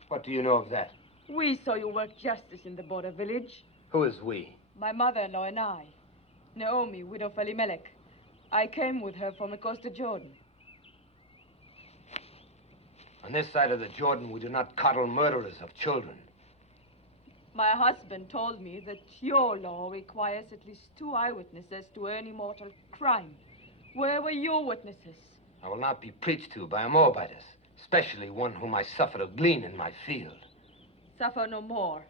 What do you know of that? We saw you work justice in the border village. Who is we? My mother-in-law and I. Naomi, widow of Elimelech. I came with her from across the Jordan. On this side of the Jordan, we do not coddle murderers of children. My husband told me that your law requires at least 2 eyewitnesses to any mortal crime. Where were your witnesses? I will not be preached to by a Moabitess, especially one whom I suffer to glean in my field. Suffer no more.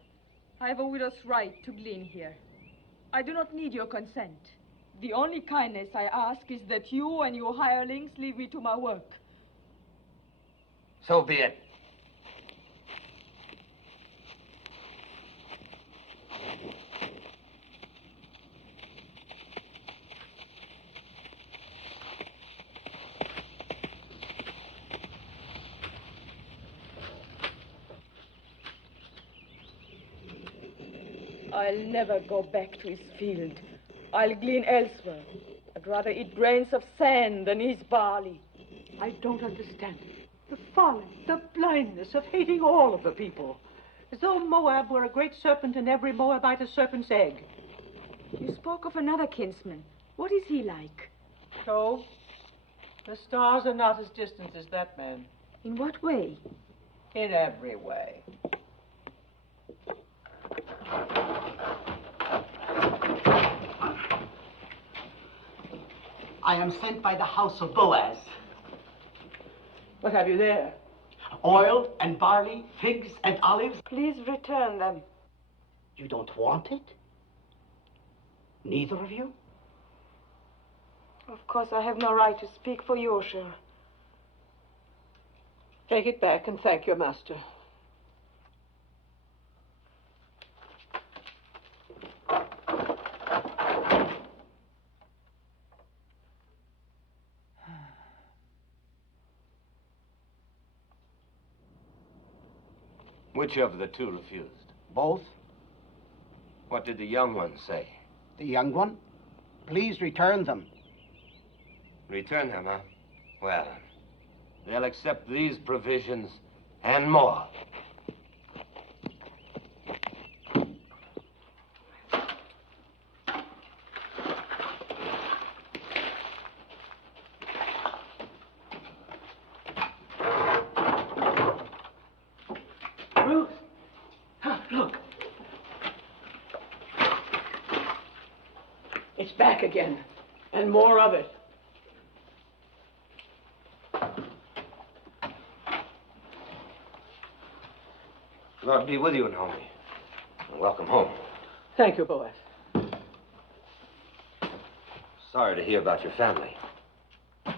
I have a widow's right to glean here. I do not need your consent. The only kindness I ask is that you and your hirelings leave me to my work. So be it. I'll never go back to his field. I'll glean elsewhere. I'd rather eat grains of sand than his barley. I don't understand it. The folly, the blindness of hating all of the people. As though Moab were a great serpent and every Moabite a serpent's egg. You spoke of another kinsman. What is he like? So, the stars are not as distant as that man. In what way? In every way. I am sent by the house of Boaz. What have you there? Oil and barley, figs and olives. Please return them. You don't want it? Neither of you? Of course, I have no right to speak for you, sir. Take it back and thank your master. Which of the two refused? Both? What did the young one say? The young one? Please return them. Return them, huh? Well, they'll accept these provisions and more. Ruth! Look. It's back again, and more of it. Lord be with you, Naomi. And welcome home. Thank you, Boaz. Sorry to hear about your family.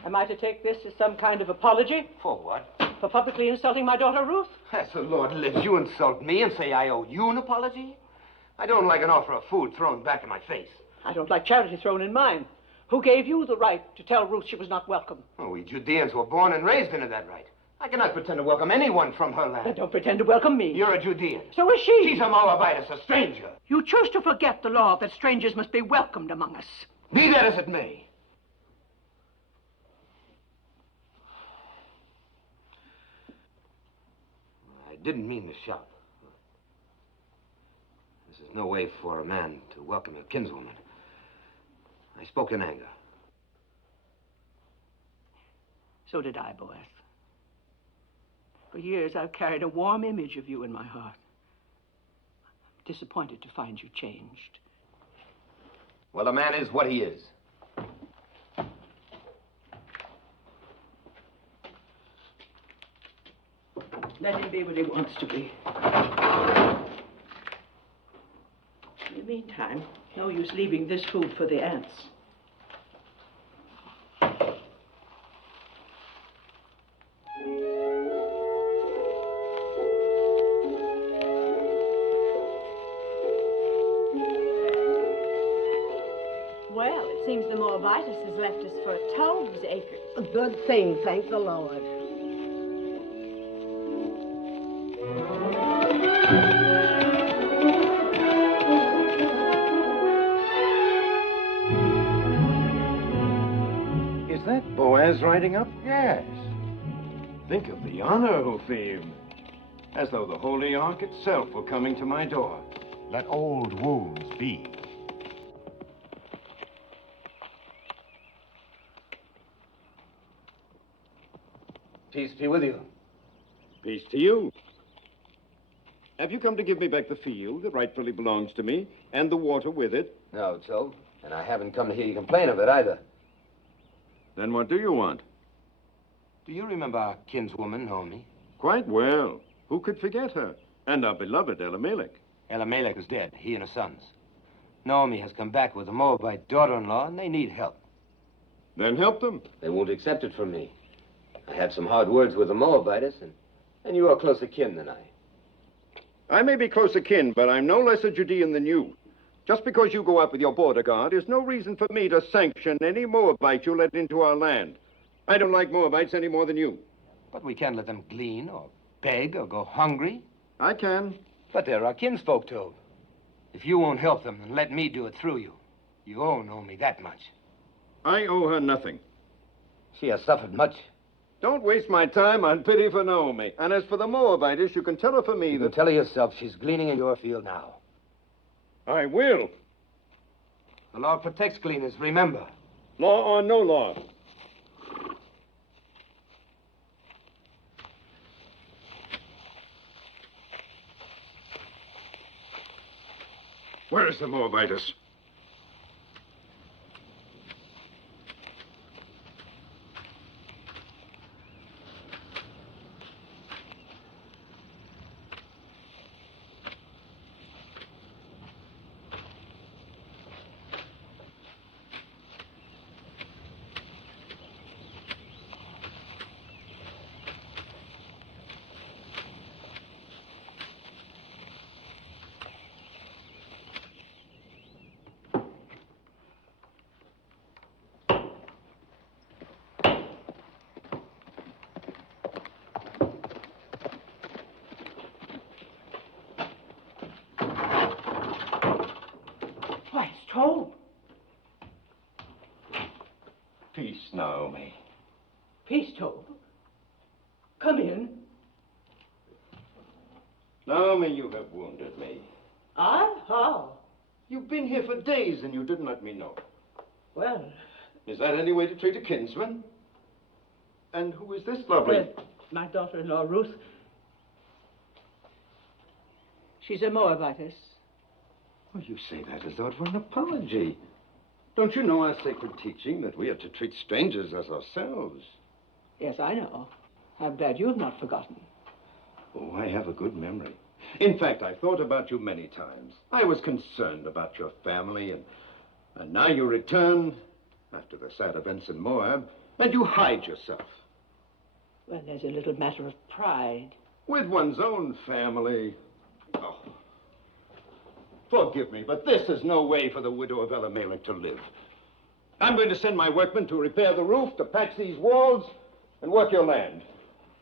Am I to take this as some kind of apology? For what? For publicly insulting my daughter Ruth? As the Lord lives, you insult me and say I owe you an apology? I don't like an offer of food thrown back in my face. I don't like charity thrown in mine. Who gave you the right to tell Ruth she was not welcome? Oh, we Judeans were born and raised into that right. I cannot pretend to welcome anyone from her land. Then don't pretend to welcome me. You're a Judean. So is she. She's a Moabite, a stranger. You choose to forget the law that strangers must be welcomed among us. Be that as it may. I didn't mean to shout. This is no way for a man to welcome a kinswoman. I spoke in anger. So did I, Boaz. For years, I've carried a warm image of you in my heart. I'm disappointed to find you changed. Well, a man is what he is. Let him be what he wants to be. In the meantime, no use leaving this food for the ants. Well, it seems the Moabitess has left us for 12 acres. A good thing, thank the Lord. Is that Boaz riding up? Yes. Think of the honor, Ophim. As though the Holy Ark itself were coming to my door. Let old wounds be. Peace be with you. Peace to you. Have you come to give me back the field that rightfully belongs to me, and the water with it? No, Joe. And I haven't come to hear you complain of it either. Then what do you want? Do you remember our kinswoman, Naomi? Quite well. Who could forget her? And our beloved Elimelech. Elimelech is dead, he and his sons. Naomi has come back with a Moabite daughter-in-law, and they need help. Then help them. They won't accept it from me. I had some hard words with the Moabites, and you are closer kin than I. I may be closer kin, but I'm no less a Judean than you. Just because you go out with your border guard is no reason for me to sanction any Moabite you let into our land. I don't like Moabites any more than you. But we can't let them glean or beg or go hungry. I can. But they're our kinsfolk, Toad. If you won't help them and let me do it through you, you owe Naomi that much. I owe her nothing. She has suffered much. Don't waste my time on pity for Naomi. And as for the Moabitess, you can tell her for me You that... can tell her yourself she's gleaning in your field now. I will. The law protects gleaners, remember. Law or no law. Where is the Moabitess? home. Peace, Naomi. Peace, Toll. Come in. Naomi, you have wounded me. I? How? You've been here for days and you didn't let me know. Well... Is that any way to treat a kinsman? And who is this lovely... Well, my daughter-in-law, Ruth. She's a Moabitess. Oh, you say that as though it were an apology. Don't you know our sacred teaching that we are to treat strangers as ourselves? Yes, I know. I'm glad you have not forgotten. Oh, I have a good memory. In fact, I thought about you many times. I was concerned about your family, and now you return, after the sad events in Moab, and you hide yourself. Well, there's a little matter of pride. With one's own family. Oh. Forgive me, but this is no way for the widow of Elimelech to live. I'm going to send my workmen to repair the roof, to patch these walls, and work your land.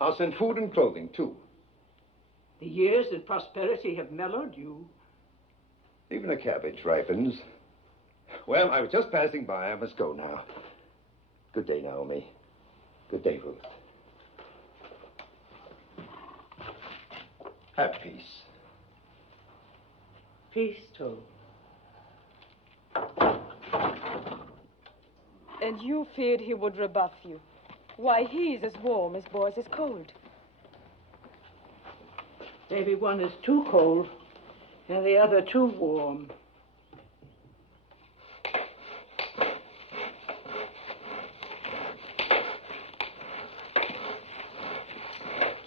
I'll send food and clothing, too. The years and prosperity have mellowed you. Even a cabbage ripens. Well, I was just passing by. I must go now. Good day, Naomi. Good day, Ruth. Have peace. Peace, too. And you feared he would rebuff you. Why, he's as warm as Boaz is cold. Maybe one is too cold and the other too warm.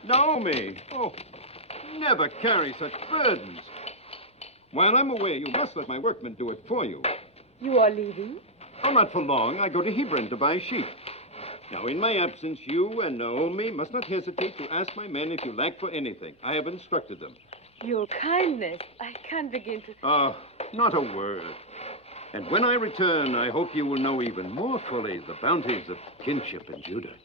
Naomi! Oh, never carry such burdens. While I'm away, you must let my workmen do it for you. You are leaving? Oh, not for long. I go to Hebron to buy sheep. Now, in my absence, you and Naomi must not hesitate to ask my men if you lack for anything. I have instructed them. Your kindness. I can't begin to... Not a word. And when I return, I hope you will know even more fully the bounties of kinship in Judah.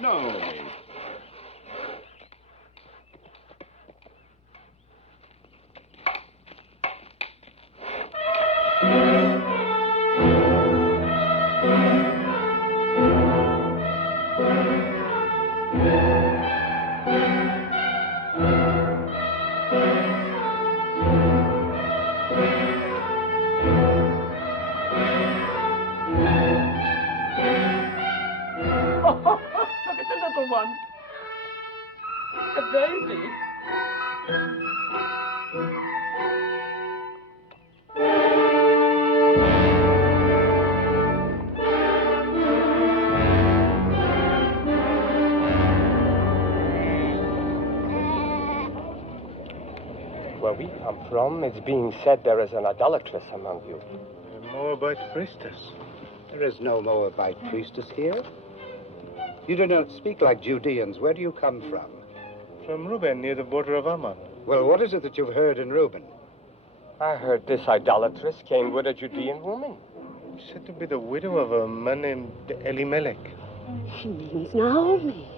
Naomi. Look at the little one. A baby. Where we come from, it's being said there is an idolatress among you. A Moabite priestess. There is no Moabite priestess here. You do not speak like Judeans. Where do you come from? From Reuben, near the border of Ammon. Well, what is it that you've heard in Reuben? I heard this idolatress came with a Judean woman. Said to be the widow of a man named Elimelech. She means Naomi.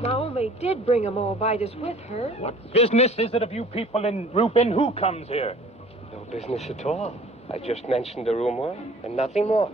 Naomi did bring a Moabitess with her. What business is it of you people in Reuben? Who comes here? No business at all. I just mentioned the rumor and nothing more.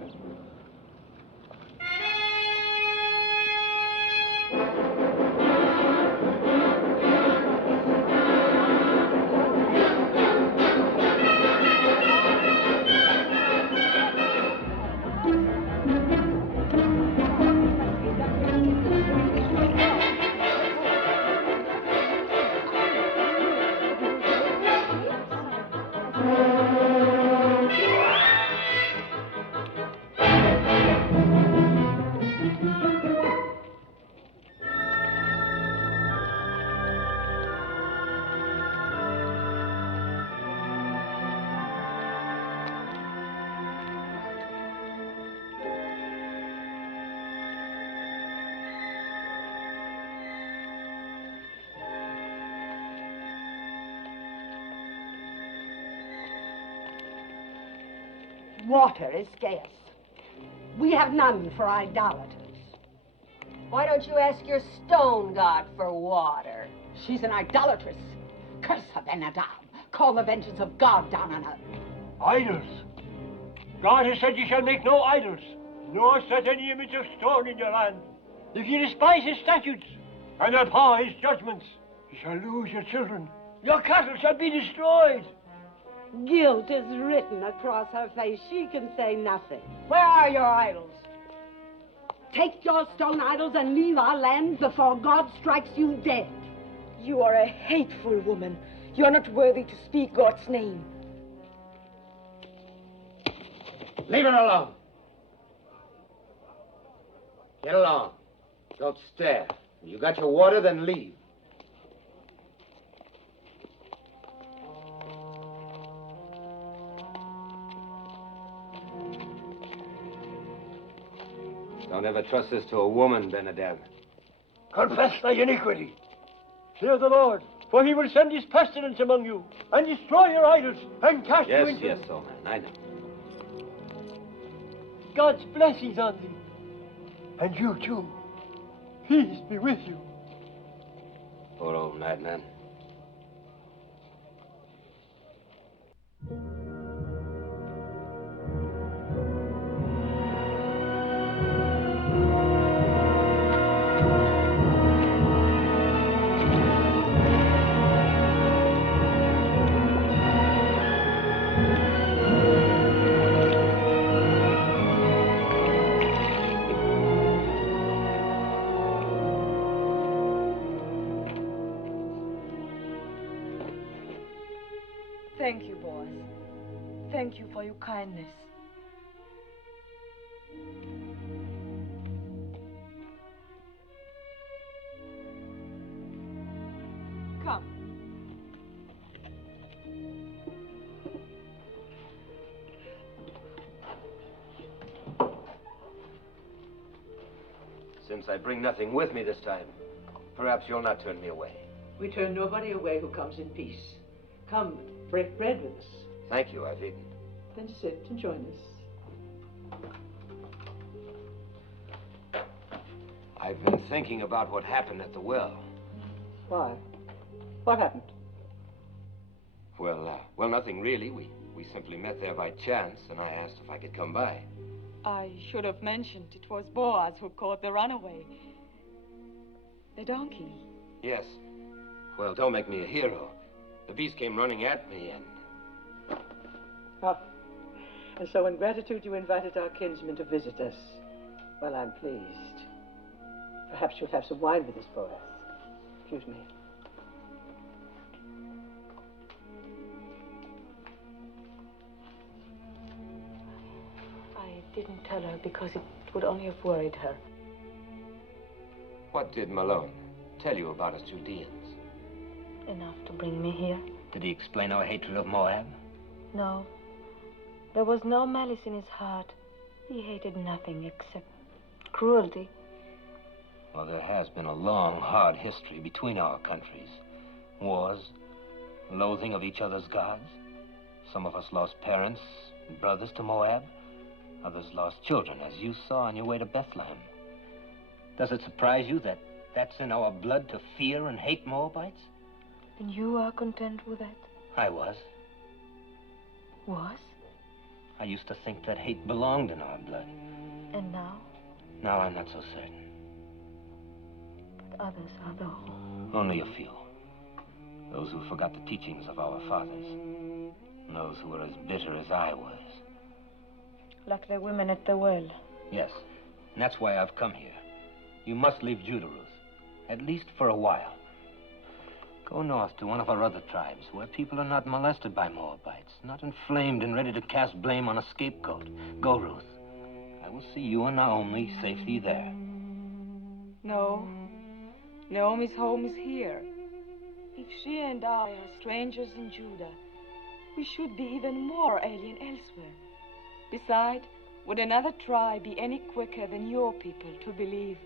Water is scarce. We have none for idolaters. Why don't you ask your stone god for water? She's an idolatress. Curse her, Ben-Adab. Call the vengeance of God down on her. Idols. God has said you shall make no idols, nor set any image of stone in your land. If you despise his statutes and abhor his judgments, you shall lose your children. Your cattle shall be destroyed. Guilt is written across her face. She can say nothing. Where are your idols? Take your stone idols and leave our land before God strikes you dead. You are a hateful woman. You are not worthy to speak God's name. Leave it alone. Get along. Don't stare. You got your water, then leave. Don't ever trust this to a woman, Ben-Adab. Confess thy iniquity. Fear the Lord, for he will send his pestilence among you, and destroy your idols, and cast you into... Yes, old man, I know. God's blessings on thee. And you too. Peace be with you. Poor old madman. Thank you, Boaz. Thank you for your kindness. Come. Since I bring nothing with me this time, perhaps you'll not turn me away. We turn nobody away who comes in peace. Come, break bread with us. Thank you, I've eaten. Then sit and join us. I've been thinking about what happened at the well. Why? What happened? Well, nothing really. We simply met there by chance, and I asked if I could come by. I should have mentioned it was Boaz who caught the runaway. The donkey. Yes. Well, don't make me a hero. The beast came running at me, and... Ah. And so in gratitude you invited our kinsman to visit us. Well, I'm pleased. Perhaps you'll have some wine with us, Boaz. Excuse me. I didn't tell her because it would only have worried her. What did Malone tell you about us Judeans? Enough to bring me here. Did he explain our hatred of Moab? No. There was no malice in his heart. He hated nothing except cruelty. Well, there has been a long, hard history between our countries. Wars, loathing of each other's gods. Some of us lost parents and brothers to Moab. Others lost children, as you saw on your way to Bethlehem. Does it surprise you that that's in our blood to fear and hate Moabites? And you are content with that? I was. Was? I used to think that hate belonged in our blood. And now? Now I'm not so certain. But others are though. Only a few. Those who forgot the teachings of our fathers. And those who were as bitter as I was. Like the women at the well. Yes. And that's why I've come here. You must leave Judah, Ruth. At least for a while. Go north to one of our other tribes, where people are not molested by Moabites, not inflamed and ready to cast blame on a scapegoat. Go, Ruth. I will see you and Naomi safely there. No. Naomi's home is here. If she and I are strangers in Judah, we should be even more alien elsewhere. Besides, would another tribe be any quicker than your people to believe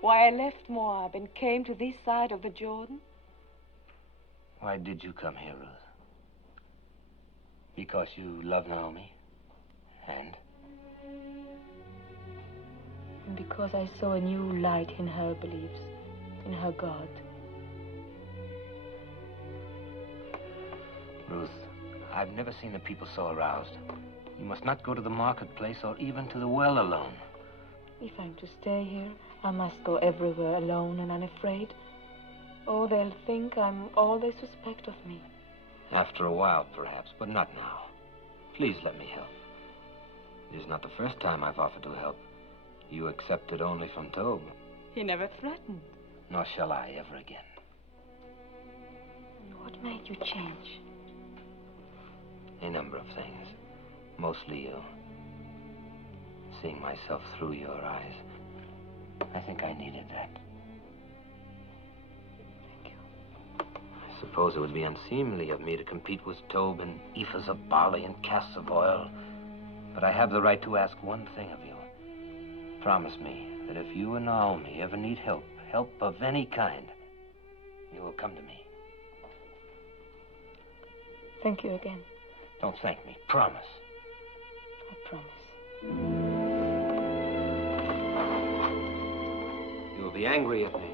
why I left Moab and came to this side of the Jordan? Why did you come here, Ruth? Because you love Naomi? And? And because I saw a new light in her beliefs, in her God. Ruth, I've never seen the people so aroused. You must not go to the marketplace or even to the well alone. If I'm to stay here, I must go everywhere alone and unafraid. Oh, they'll think I'm all they suspect of me. After a while, perhaps, but not now. Please let me help. It is not the first time I've offered to help. You accepted only from Tobe. He never threatened. Nor shall I ever again. What made you change? A number of things. Mostly you. Seeing myself through your eyes. I think I needed that. Thank you. I suppose it would be unseemly of me to compete with Tobe in ephahs of barley and casks of oil. But I have the right to ask one thing of you. Promise me that if you and Naomi ever need help of any kind, you will come to me. Thank you again. Don't thank me. Promise. I promise. You will be angry at me.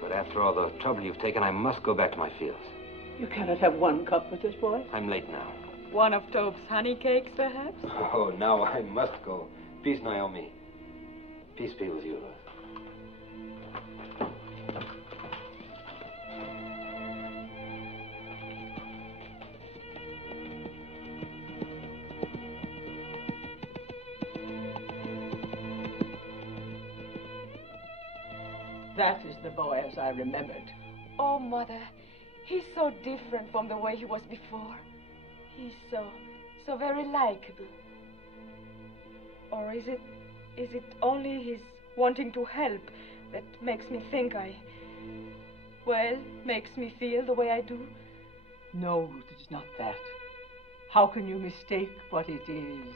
But after all the trouble you've taken, I must go back to my fields. You cannot have one cup with us, boy. I'm late now. One of Tobe's honey cakes, perhaps? Oh, now I must go. Peace, Naomi. Peace be with you, Ruth. That is the boy as I remembered. Oh, Mother, he's so different from the way he was before. He's so very likable. Or is it only his wanting to help that makes me think makes me feel the way I do? No, Ruth, it's not that. How can you mistake what it is?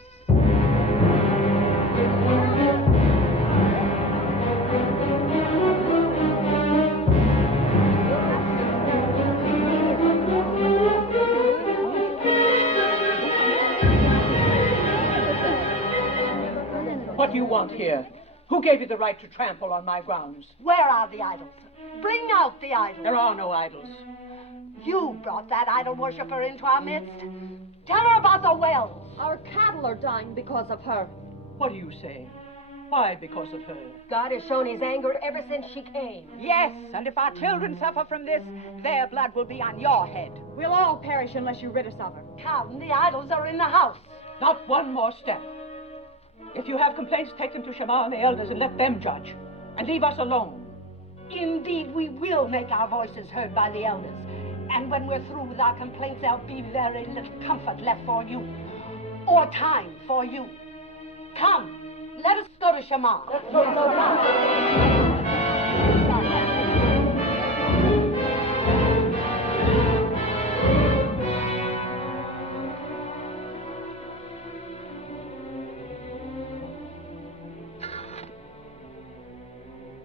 What do you want here? Who gave you the right to trample on my grounds? Where are the idols? Bring out the idols. There are no idols. You brought that idol worshiper into our midst. Tell her about the wells. Our cattle are dying because of her. What are you saying? Why because of her? God has shown his anger ever since she came. Yes, and if our children suffer from this, their blood will be on your head. We'll all perish unless you rid us of her. Come, the idols are in the house. Not one more step. If you have complaints, take them to Shema and the elders and let them judge. And leave us alone. Indeed, we will make our voices heard by the elders. And when we're through with our complaints, there'll be very little comfort left for you. Or time for you. Come, let us go to Shema. Let's go.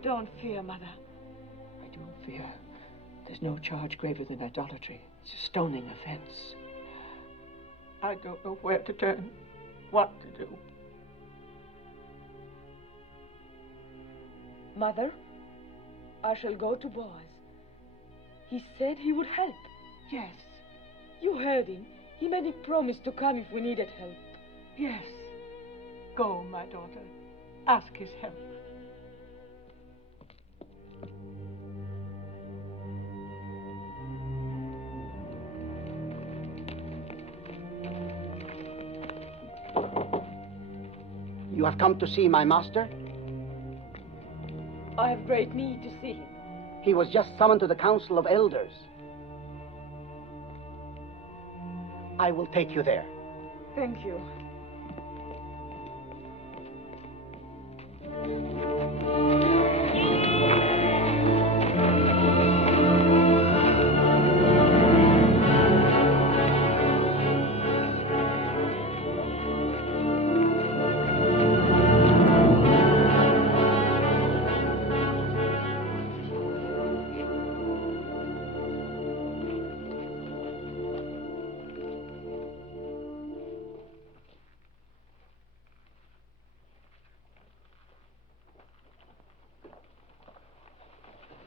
Don't fear, Mother. I do fear. There's no charge graver than idolatry. It's a stoning offense. I don't know where to turn, what to do. Mother, I shall go to Boaz. He said he would help. Yes. You heard him. He made a promise to come if we needed help. Yes. Go, my daughter. Ask his help. You have come to see my master? I have great need to see him. He was just summoned to the council of elders. I will take you there. Thank you.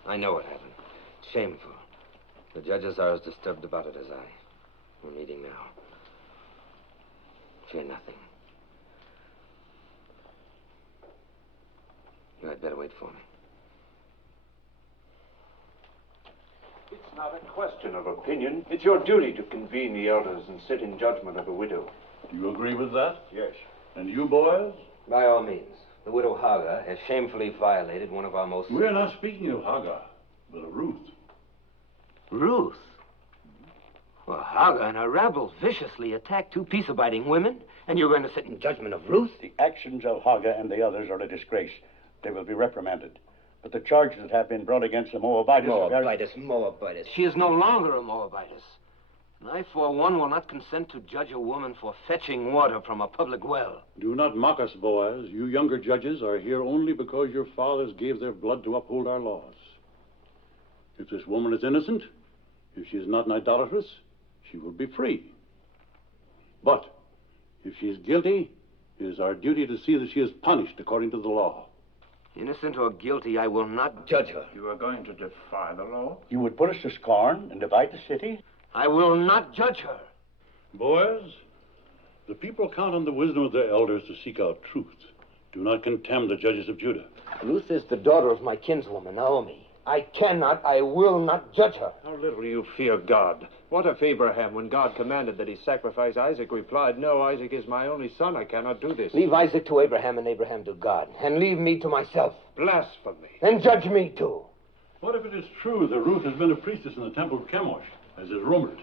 I know what happened. Shameful. The judges are as disturbed about it as I. We're meeting now. Fear nothing. You had better wait for me. It's not a question of opinion. It's your duty to convene the elders and sit in judgment of the widow. Do you agree with that? Yes. And you, boys? By all means. The widow Hagar has shamefully violated one of our most... We're not speaking of Hagar, but of Ruth. Ruth? Well, Hagar and her rabble viciously attacked two peace-abiding women, and you're going to sit in judgment of Ruth? The actions of Hagar and the others are a disgrace. They will be reprimanded. But the charges that have been brought against the Moabites... Moabitess. She is no longer a Moabitess. And I, for one, will not consent to judge a woman for fetching water from a public well. Do not mock us, Boaz. You younger judges are here only because your fathers gave their blood to uphold our laws. If this woman is innocent, if she is not an idolatress, she will be free. But if she is guilty, it is our duty to see that she is punished according to the law. Innocent or guilty, I will not judge her. You are going to defy the law? You would put us to scorn and divide the city? I will not judge her. Boaz, the people count on the wisdom of their elders to seek out truth. Do not contemn the judges of Judah. Ruth is the daughter of my kinswoman, Naomi. I will not judge her. How little you fear God. What if Abraham, when God commanded that he sacrifice Isaac, replied, "No, Isaac is my only son. I cannot do this." Leave Isaac to Abraham and Abraham to God, and leave me to myself. Blasphemy. And judge me too. What if it is true that Ruth has been a priestess in the temple of Chemosh, as is rumored?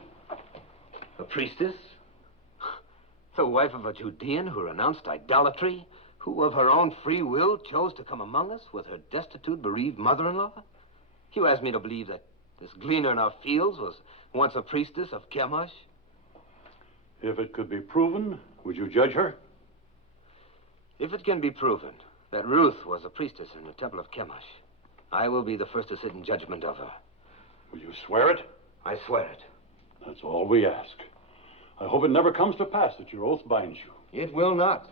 A priestess? The wife of a Judean who renounced idolatry? Who of her own free will chose to come among us with her destitute, bereaved mother-in-law? You ask me to believe that this gleaner in our fields was once a priestess of Chemosh? If it could be proven, would you judge her? If it can be proven that Ruth was a priestess in the temple of Chemosh, I will be the first to sit in judgment of her. Will you swear it? I swear it. That's all we ask. I hope it never comes to pass that your oath binds you. It will not.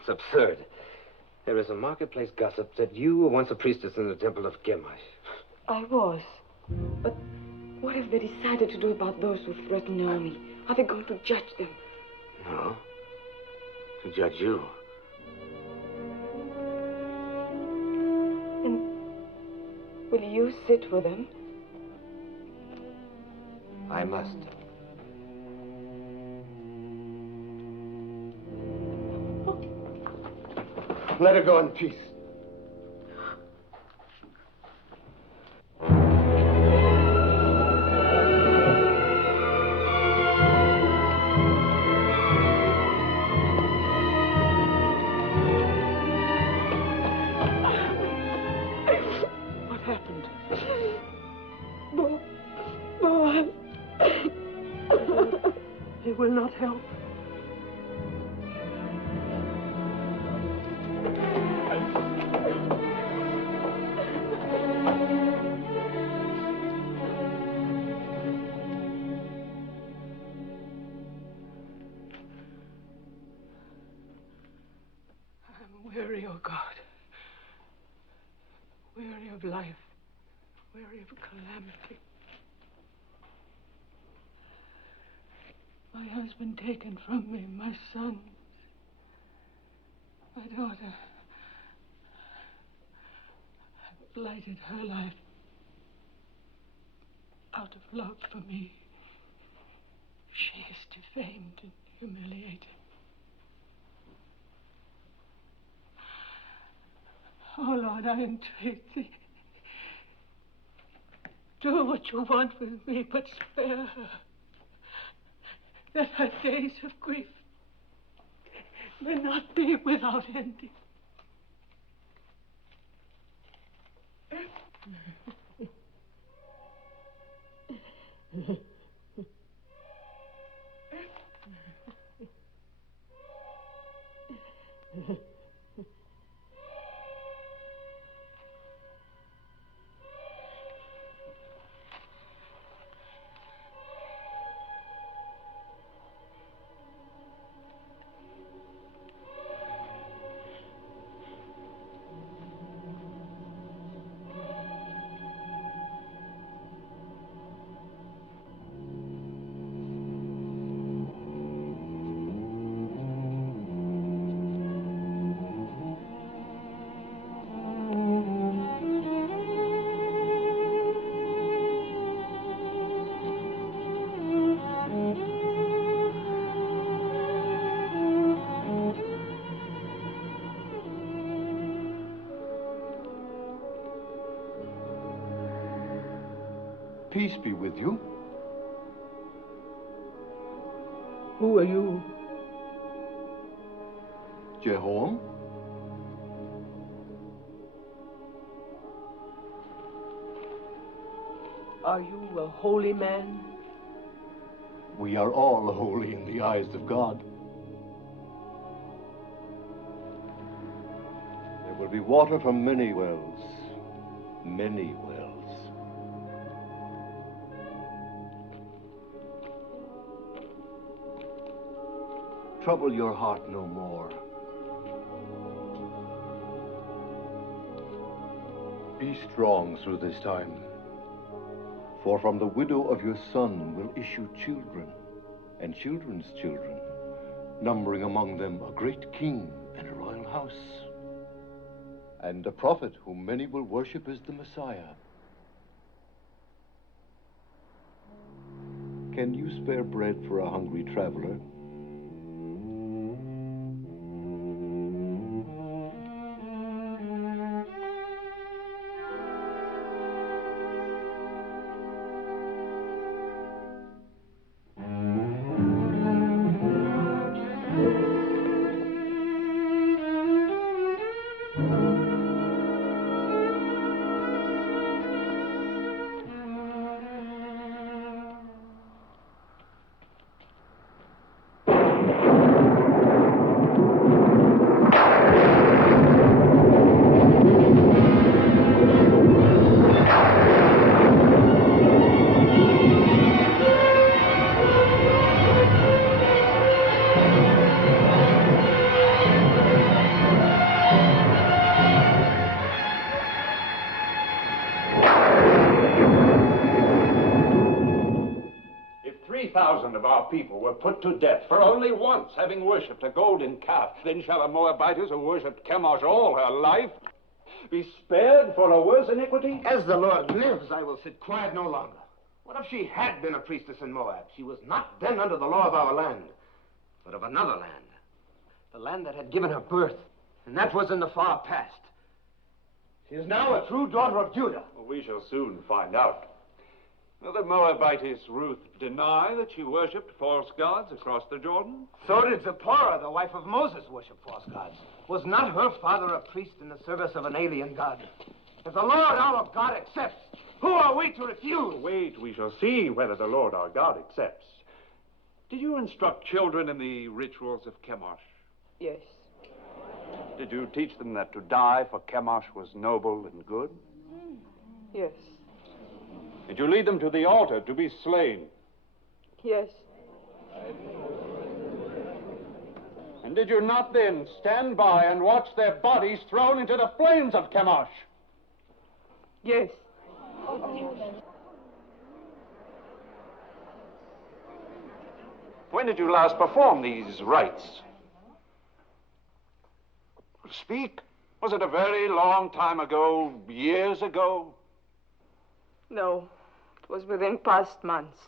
It's absurd. There is a marketplace gossip that you were once a priestess in the temple of Chemosh. I was. But what have they decided to do about those who threaten Naomi? Are they going to judge them? No. To judge you. And will you sit with them? I must. Let her go in peace. What happened? Boaz. He will not help. Weary, oh God. Weary of life. Weary of calamity. My husband taken from me, my son, my daughter. I've blighted her life out of love for me. She is defamed and humiliated. Oh, Lord, I entreat thee. Do what you want with me, but spare her. That her days of grief may not be without ending. Peace be with you. Who are you? Jehoram? Are you a holy man? We are all holy in the eyes of God. There will be water from many wells. Many wells. Trouble your heart no more. Be strong through this time. For from the widow of your son will issue children, and children's children, numbering among them a great king and a royal house, and a prophet whom many will worship as the Messiah. Can you spare bread for a hungry traveler? Of our people were put to death for only once having worshipped a golden calf. Then shall a Moabitess who worshipped Chemosh all her life be spared for a worse iniquity? As the Lord lives, I will sit quiet no longer. What if she had been a priestess in Moab? She was not then under the law of our land, but of another land. The land that had given her birth, and that was in the far past. She is now a true daughter of Judah. Well, we shall soon find out. Will the Moabitess Ruth deny that she worshipped false gods across the Jordan? So did Zipporah, the wife of Moses, worship false gods. Was not her father a priest in the service of an alien god? If the Lord our God accepts, who are we to refuse? Wait, we shall see whether the Lord our God accepts. Did you instruct children in the rituals of Chemosh? Yes. Did you teach them that to die for Chemosh was noble and good? Yes. Did you lead them to the altar to be slain? Yes. And did you not then stand by and watch their bodies thrown into the flames of Chemosh? Yes. When did you last perform these rites? Speak. Was it a very long time ago, years ago? No, it was within past months.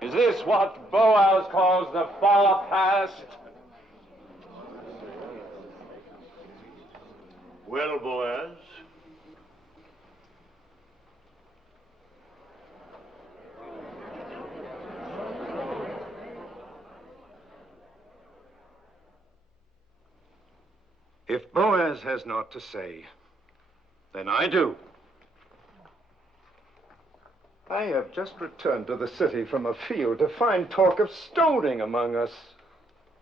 Is this what Boaz calls the far past? Well, Boaz, if Boaz has naught to say, then I do. I have just returned to the city from a field to find talk of stoning among us.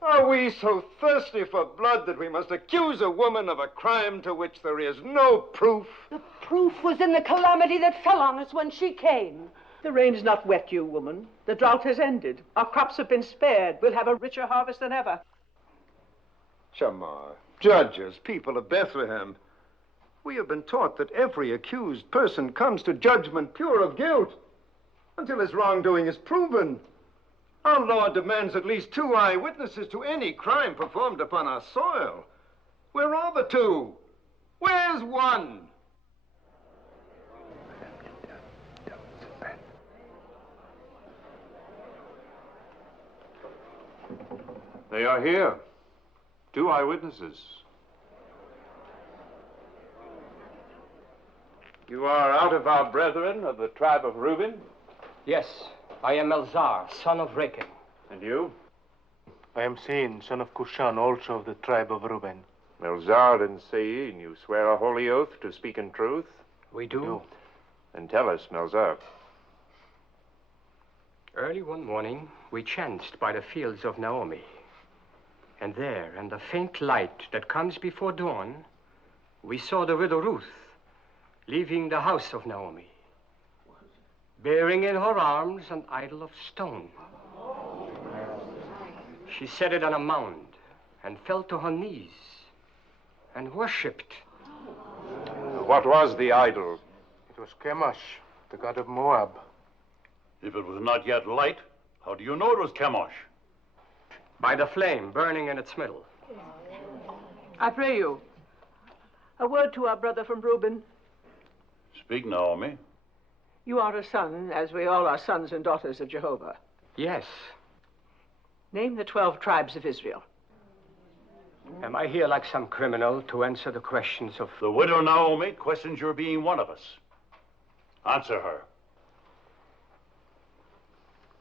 Are we so thirsty for blood that we must accuse a woman of a crime to which there is no proof? The proof was in the calamity that fell on us when she came. The rain's not wet you, woman. The drought has ended. Our crops have been spared. We'll have a richer harvest than ever. Shamar, judges, people of Bethlehem, we have been taught that every accused person comes to judgment pure of guilt until his wrongdoing is proven. Our law demands at least 2 eyewitnesses to any crime performed upon our soil. Where are the 2? Where's one? They are here. 2 eyewitnesses. You are out of our brethren of the tribe of Reuben? Yes, I am Elzar, son of Rechel. And you? I am Sein, son of Kushan, also of the tribe of Reuben. Melzar and Sein, you swear a holy oath to speak in truth? We do. Then tell us, Melzar. Early one morning, we chanced by the fields of Naomi. And there, in the faint light that comes before dawn, we saw the widow Ruth leaving the house of Naomi, bearing in her arms an idol of stone. She set it on a mound and fell to her knees and worshipped. What was the idol? It was Chemosh, the god of Moab. If it was not yet light, how do you know it was Chemosh? By the flame burning in its middle. I pray you, a word to our brother from Reuben. Speak, Naomi. You are a son, as we all are sons and daughters of Jehovah. Yes. Name the 12 tribes of Israel. Am I here like some criminal to answer the questions of... The widow Naomi questions your being one of us. Answer her.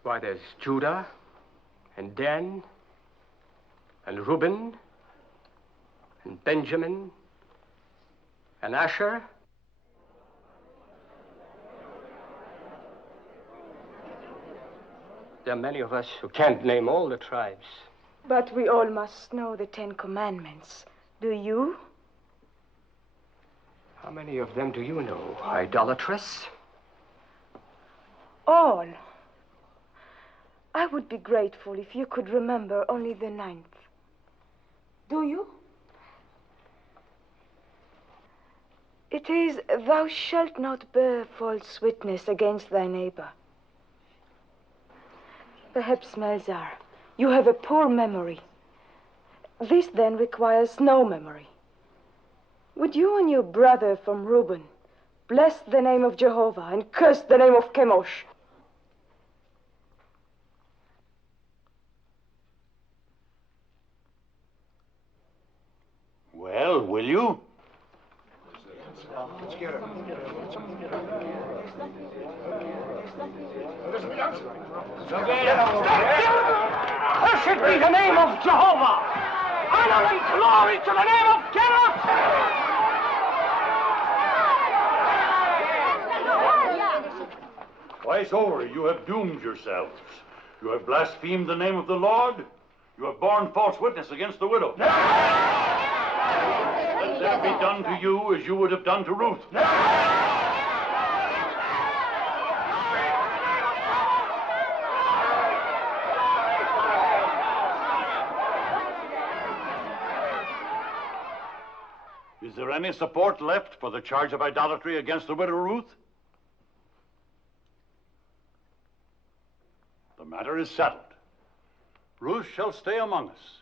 Why, there's Judah, and Dan, and Reuben, and Benjamin, and Asher. There are many of us who can't name all the tribes. But we all must know the 10 Commandments. Do you? How many of them do you know? Idolatress? All. I would be grateful if you could remember only the 9th. Do you? It is, thou shalt not bear false witness against thy neighbor. Perhaps, Melzar, you have a poor memory. This then requires no memory. Would you and your brother from Reuben bless the name of Jehovah and curse the name of Chemosh? Well, will you? Let's get her. Cursed be the name of Jehovah! Honor and glory to the name of Chemosh! Twice over, you have doomed yourselves. You have blasphemed the name of the Lord. You have borne false witness against the widow. Let that be done to you as you would have done to Ruth. Is there any support left for the charge of idolatry against the widow Ruth? The matter is settled. Ruth shall stay among us.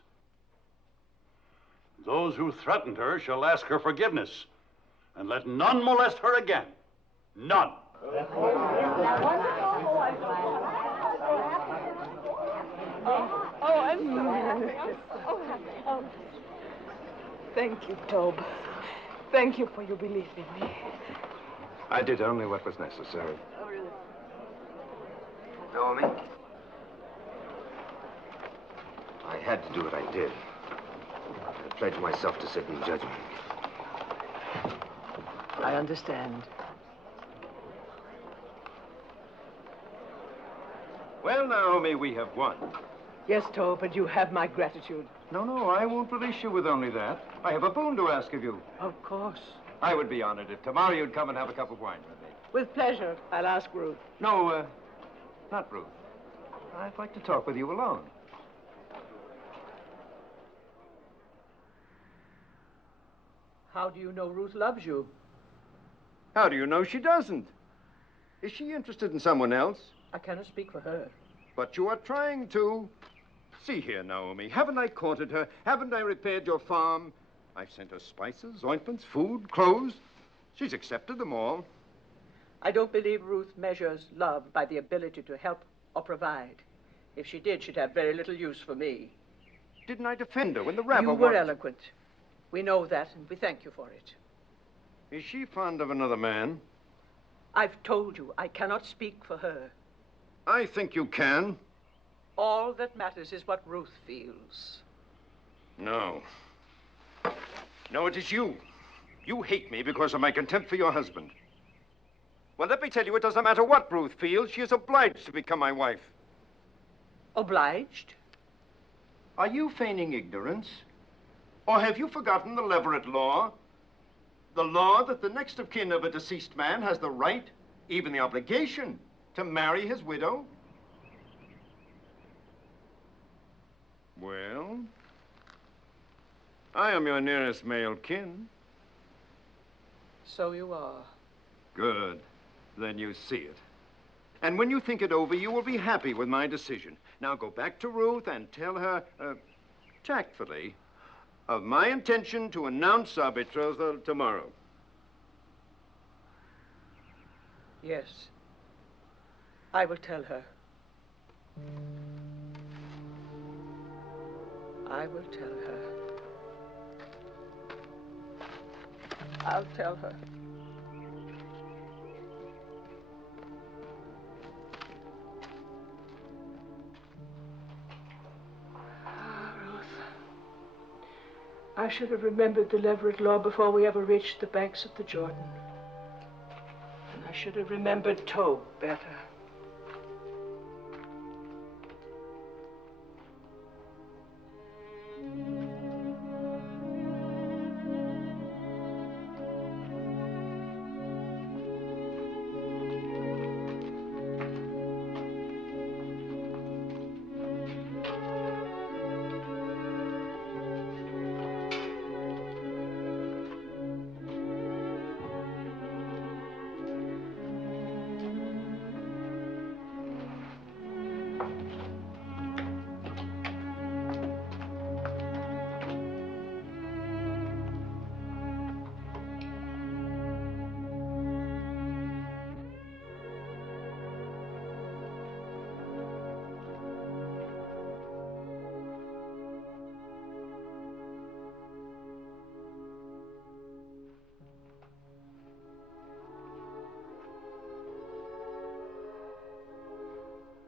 Those who threatened her shall ask her forgiveness, and let none molest her again. None. I'm sorry. Thank you, Tob. Thank you for your belief in me. I did only what was necessary. Naomi? I had to do what I did. I pledged myself to sit in judgment. I understand. Well, Naomi, we have won. Yes, Tob, and you have my gratitude. No, I won't release you with only that. I have a boon to ask of you. Of course. I would be honored if tomorrow you'd come and have a cup of wine with me. With pleasure. I'll ask Ruth. No, not Ruth. I'd like to talk with you alone. How do you know Ruth loves you? How do you know she doesn't? Is she interested in someone else? I cannot speak for her. But you are trying to. See here, Naomi. Haven't I courted her? Haven't I repaired your farm? I've sent her spices, ointments, food, clothes. She's accepted them all. I don't believe Ruth measures love by the ability to help or provide. If she did, she'd have very little use for me. Didn't I defend her when the rabble You were eloquent. We know that, and we thank you for it. Is she fond of another man? I've told you I cannot speak for her. I think you can. All that matters is what Ruth feels. No. No, it is you. You hate me because of my contempt for your husband. Well, let me tell you, it doesn't matter what Ruth feels. She is obliged to become my wife. Obliged? Are you feigning ignorance? Or have you forgotten the Leverett law? The law that the next of kin of a deceased man has the right, even the obligation, to marry his widow? Well, I am your nearest male kin. So you are. Good. Then you see it. And when you think it over, you will be happy with my decision. Now go back to Ruth and tell her, tactfully, of my intention to announce our betrothal tomorrow. Yes. I will tell her. I will tell her. I'll tell her. Ruth. I should have remembered the Leverett law before we ever reached the banks of the Jordan. And I should have remembered Tob better.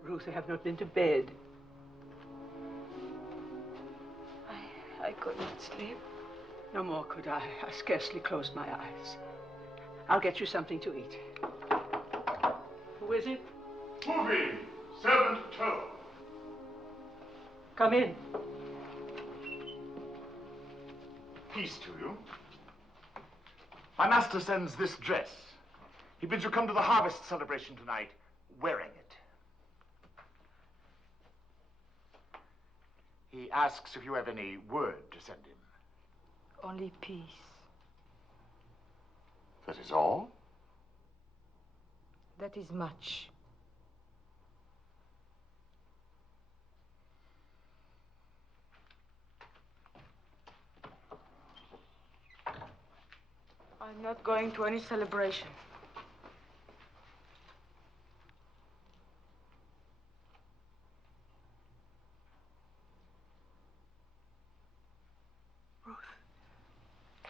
Ruth, I have not been to bed. I could not sleep. No more could I. I scarcely closed my eyes. I'll get you something to eat. Who is it? Moving! Servant Toe. Come in. Peace to you. My master sends this dress. He bids you come to the harvest celebration tonight, wearing it. He asks if you have any word to send him. Only peace. That is all? That is much. I'm not going to any celebration.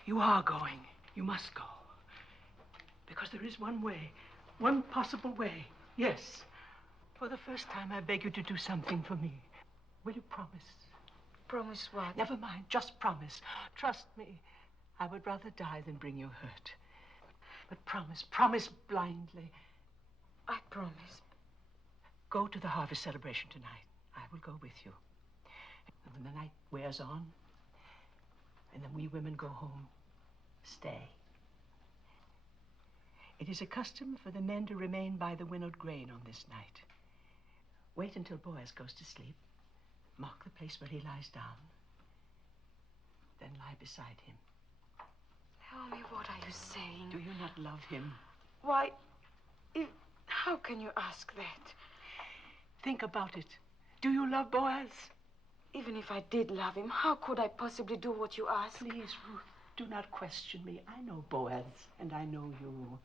You are going. You must go. Because there is one way, one possible way. Yes. For the first time, I beg you to do something for me. Will you promise? Promise what? Never mind. Just promise. Trust me. I would rather die than bring you hurt. But promise. Promise blindly. I promise. Go to the harvest celebration tonight. I will go with you. And when the night wears on, and then we women go home, stay. It is a custom for the men to remain by the winnowed grain on this night. Wait until Boaz goes to sleep. Mark the place where he lies down. Then lie beside him. Naomi, what are you saying? Do you not love him? Why, how can you ask that? Think about it. Do you love Boaz? Even if I did love him, how could I possibly do what you ask? Please, Ruth, do not question me. I know Boaz, and I know you.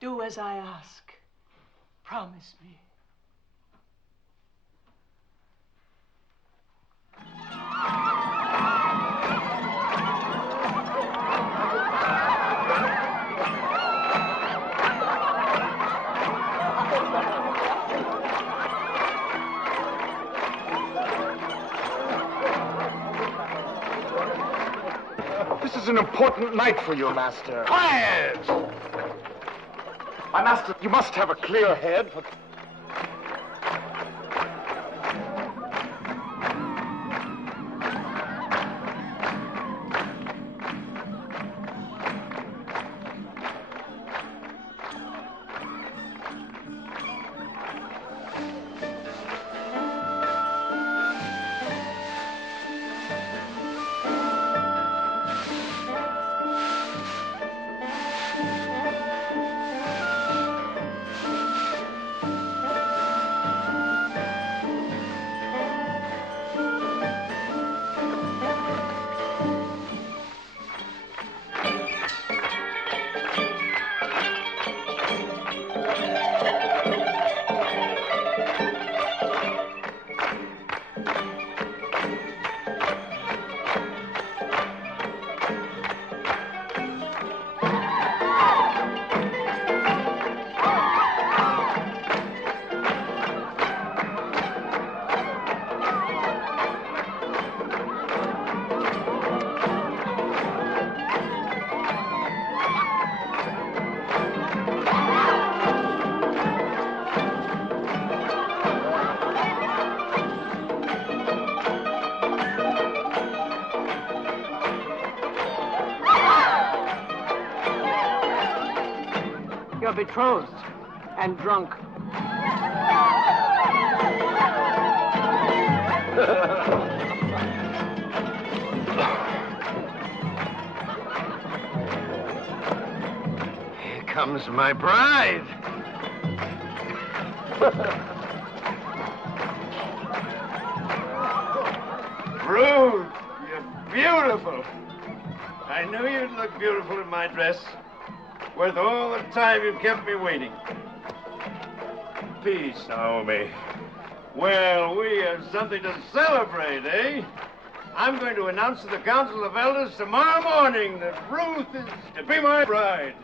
Do as I ask. Promise me. is an important night for you, Master. Quiet! My master, you must have a clear head. You're betrothed and drunk. Here comes my bride. Ruth, you're beautiful. I knew you'd look beautiful in my dress. Worth all the time you've kept me waiting. Peace, Naomi. Well, we have something to celebrate, eh? I'm going to announce to the Council of Elders tomorrow morning that Ruth is to be my bride.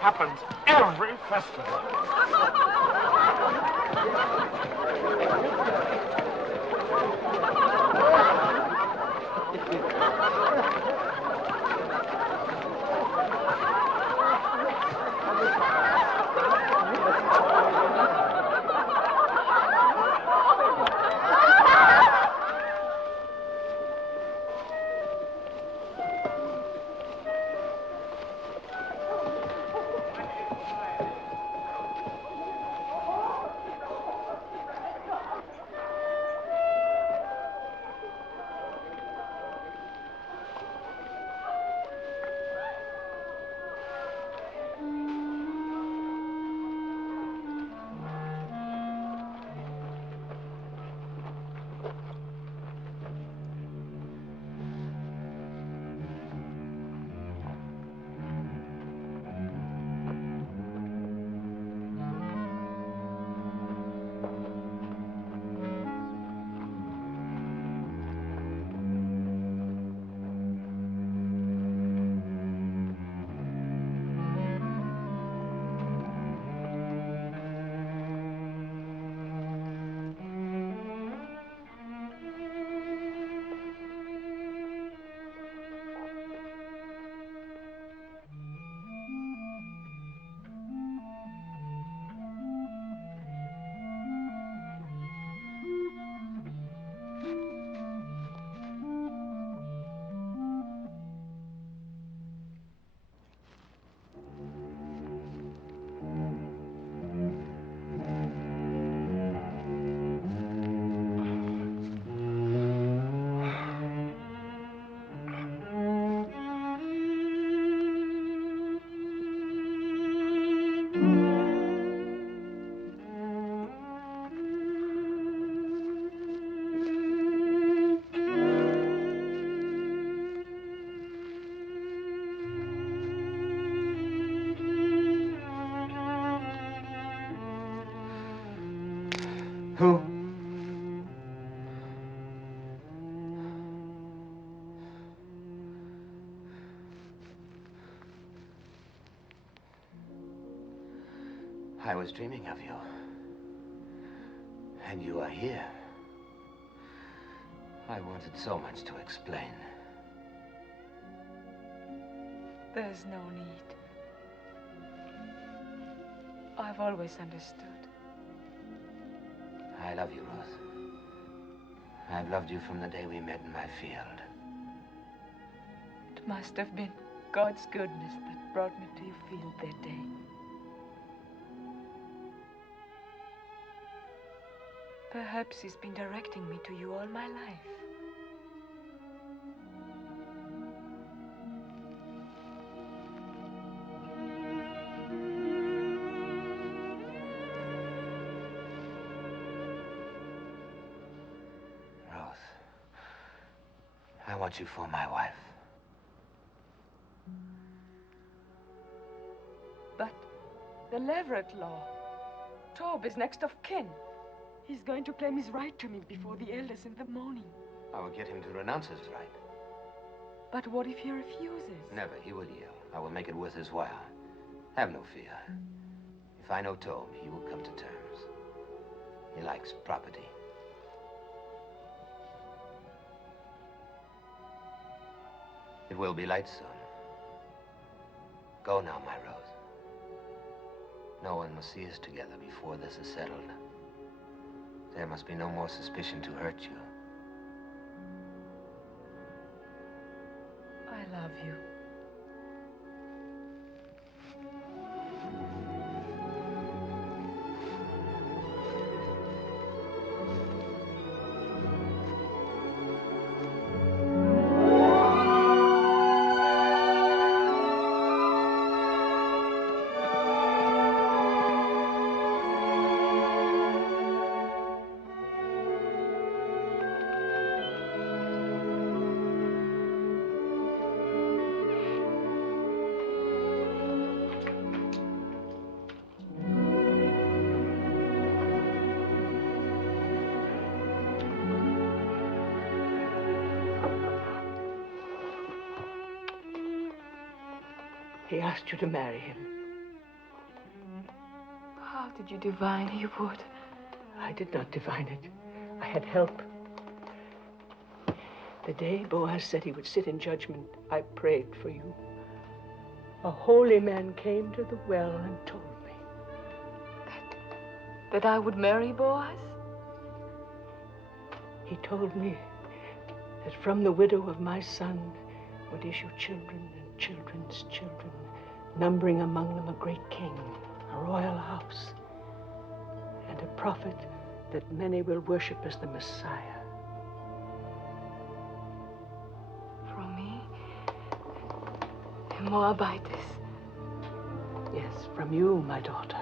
Happens every festival. Who? I was dreaming of you. And you are here. I wanted so much to explain. There's no need. I've always understood. I love you, Ruth. I've loved you from the day we met in my field. It must have been God's goodness that brought me to your field that day. Perhaps he's been directing me to you all my life. I want you for my wife. But the Leverett law. Tob is next of kin. He's going to claim his right to me before the elders in the morning. I will get him to renounce his right. But what if he refuses? Never. He will yield. I will make it worth his while. Have no fear. If I know Tob, he will come to terms. He likes property. It will be light soon. Go now, my Rose. No one must see us together before this is settled. There must be no more suspicion to hurt you. I love you. He asked you to marry him. How did you divine he would? I did not divine it. I had help. The day Boaz said he would sit in judgment, I prayed for you. A holy man came to the well and told me. That I would marry Boaz? He told me that from the widow of my son would issue children and children's children, numbering among them a great king, a royal house, and a prophet that many will worship as the Messiah. From me? A Moabitess? Yes, from you, my daughter.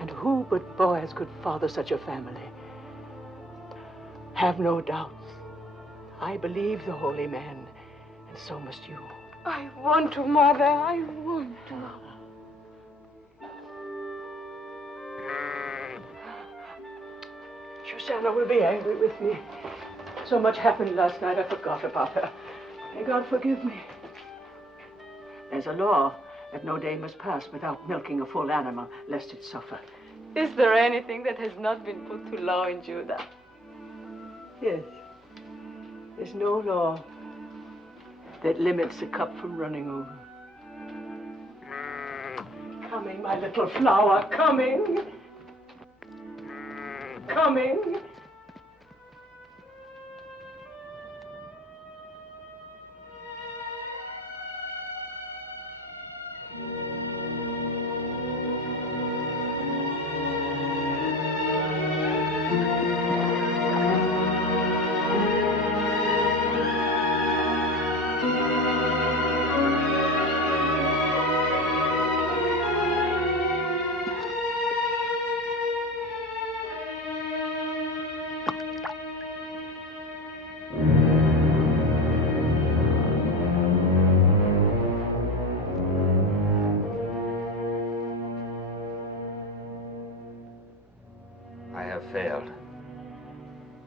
And who but Boaz could father such a family? Have no doubts. I believe the holy man, and so must you. I want to, Mother. I want to. Susanna will be angry with me. So much happened last night, I forgot about her. May God forgive me. There's a law that no day must pass without milking a full animal, lest it suffer. Is there anything that has not been put to law in Judah? Yes. There's no law that limits a cup from running over. Coming, my little flower, coming. Coming. I have failed.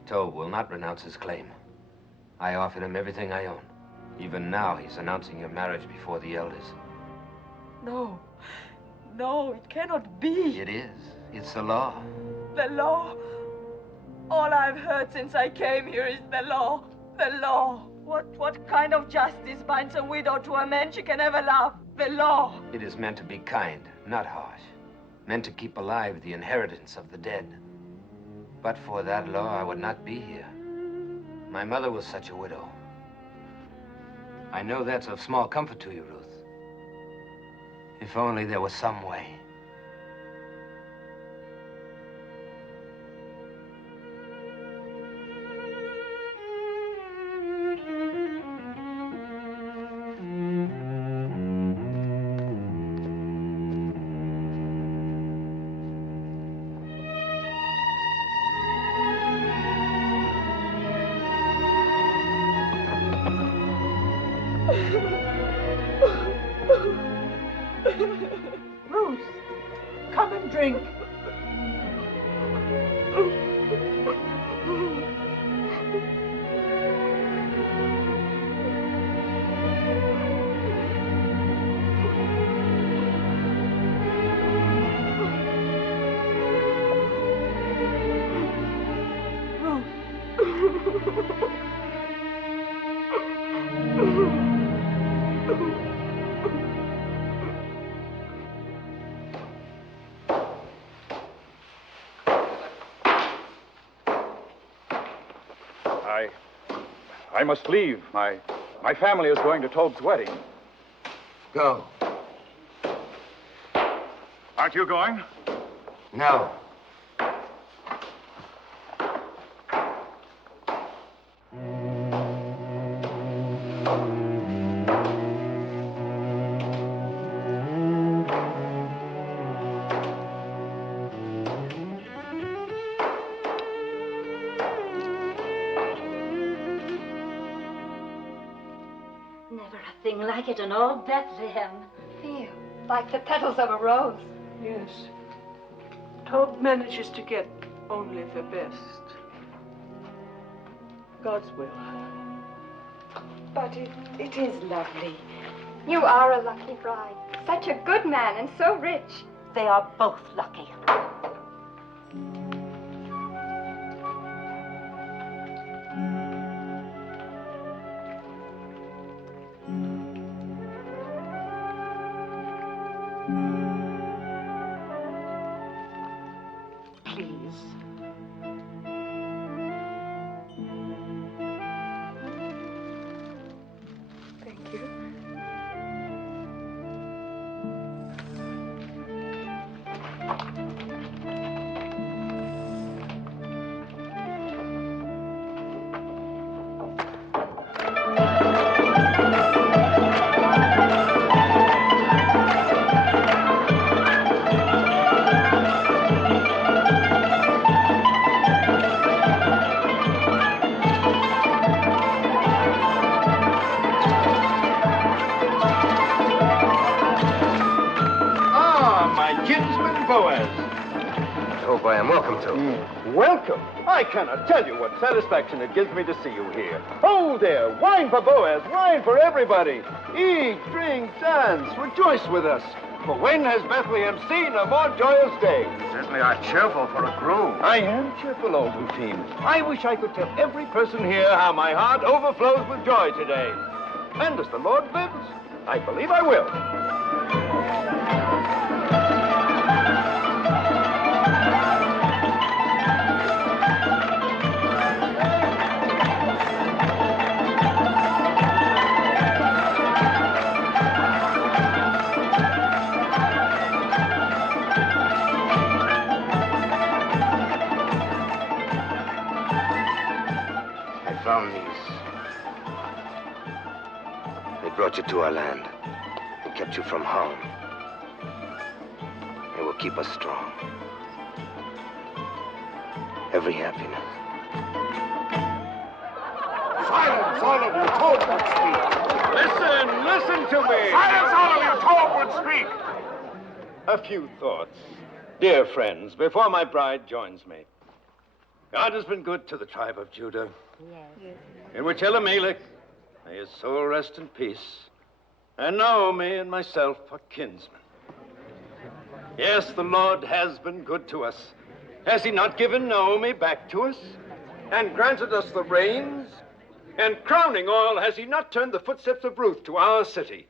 Tob will not renounce his claim. I offered him everything I own. Even now, he's announcing your marriage before the elders. No. No, it cannot be. It is. It's the law. The law. All I've heard since I came here is the law. The law. What kind of justice binds a widow to a man she can never love? The law. It is meant to be kind, not harsh. Meant to keep alive the inheritance of the dead. But for that law, I would not be here. My mother was such a widow. I know that's of small comfort to you, Ruth. If only there was some way. Ruth, come and drink. I must leave. My family is going to Tob's wedding. Go. Aren't you going? No. Like it in all Bethlehem. Feel like the petals of a rose. Yes. Tob manages to get only the best. God's will. But it is lovely. You are a lucky bride. Such a good man and so rich. They are both lucky. Welcome. I cannot tell you what satisfaction it gives me to see you here. Oh, there, wine for Boaz, wine for everybody. Eat, drink, dance, rejoice with us. For when has Bethlehem seen a more joyous day? Certainly are cheerful for a groom. I am cheerful, old routine. I wish I could tell every person here how my heart overflows with joy today. And as the Lord lives, I believe I will. Found these. They brought you to our land and kept you from harm. They will keep us strong. Every happiness. Silence, all of you. Tob would speak. Listen to me. Silence, all of you. Tob would speak. A few thoughts. Dear friends, before my bride joins me. God has been good to the tribe of Judah, in which Elimelech, may his soul rest in peace, and Naomi and myself are kinsmen. Yes, the Lord has been good to us. Has he not given Naomi back to us, and granted us the rains? And crowning all, has he not turned the footsteps of Ruth to our city,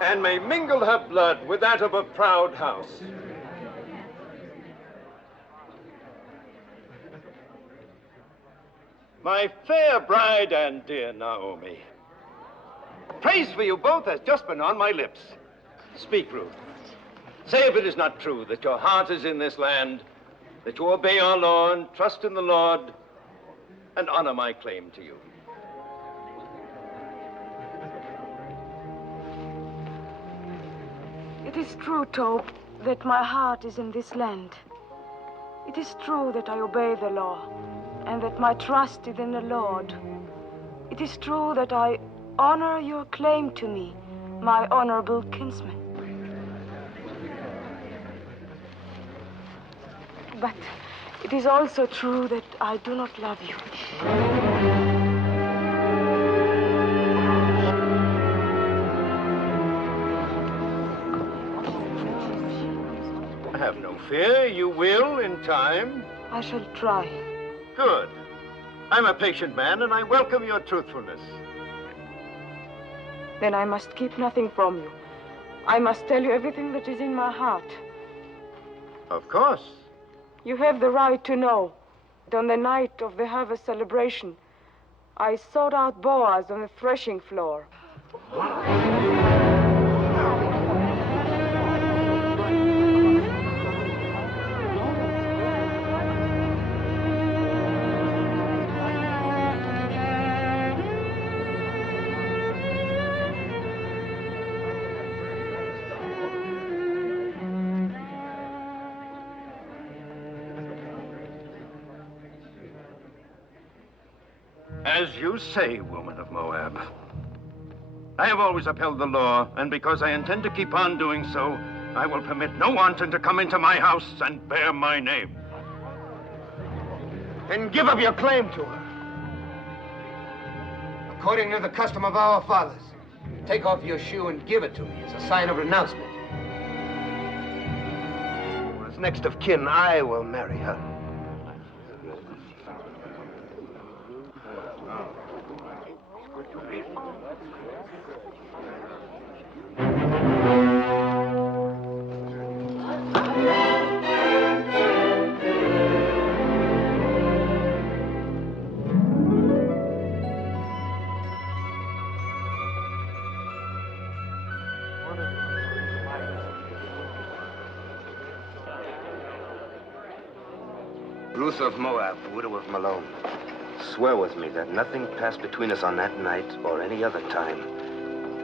and may mingle her blood with that of a proud house? My fair bride and dear Naomi, praise for you both has just been on my lips. Speak, Ruth. Say if it is not true that your heart is in this land, that you obey our law and trust in the Lord, and honor my claim to you. It is true, Tob, that my heart is in this land. It is true that I obey the law, and that my trust is in the Lord. It is true that I honor your claim to me, my honorable kinsman. But it is also true that I do not love you. Have no fear, you will in time. I shall try. Good. I'm a patient man, and I welcome your truthfulness. Then I must keep nothing from you. I must tell you everything that is in my heart. Of course. You have the right to know that on the night of the harvest celebration, I sought out Boaz on the threshing floor. As you say, woman of Moab. I have always upheld the law, and because I intend to keep on doing so, I will permit no wanton to come into my house and bear my name. Then give up your claim to her. According to the custom of our fathers, take off your shoe and give it to me as a sign of renouncement. As next of kin, I will marry her. Ruth of Moab, widow of Malone, swear with me that nothing passed between us on that night or any other time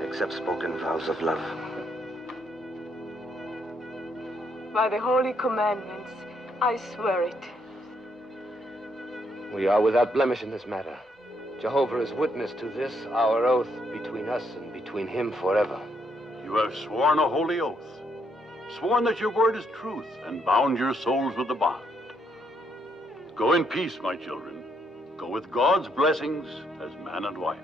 except spoken vows of love. By the holy commandments, I swear it. We are without blemish in this matter. Jehovah is witness to this, our oath between us and between him forever. You have sworn a holy oath, sworn that your word is truth, and bound your souls with the bond. Go in peace, my children. Go with God's blessings as man and wife.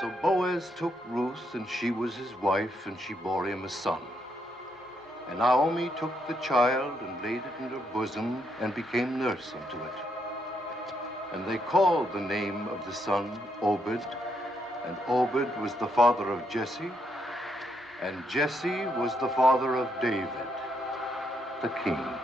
So Boaz took Ruth, and she was his wife, and she bore him a son. And Naomi took the child and laid it in her bosom and became nurse unto it. And they called the name of the son Obed, and Obed was the father of Jesse, and Jesse was the father of David, the king.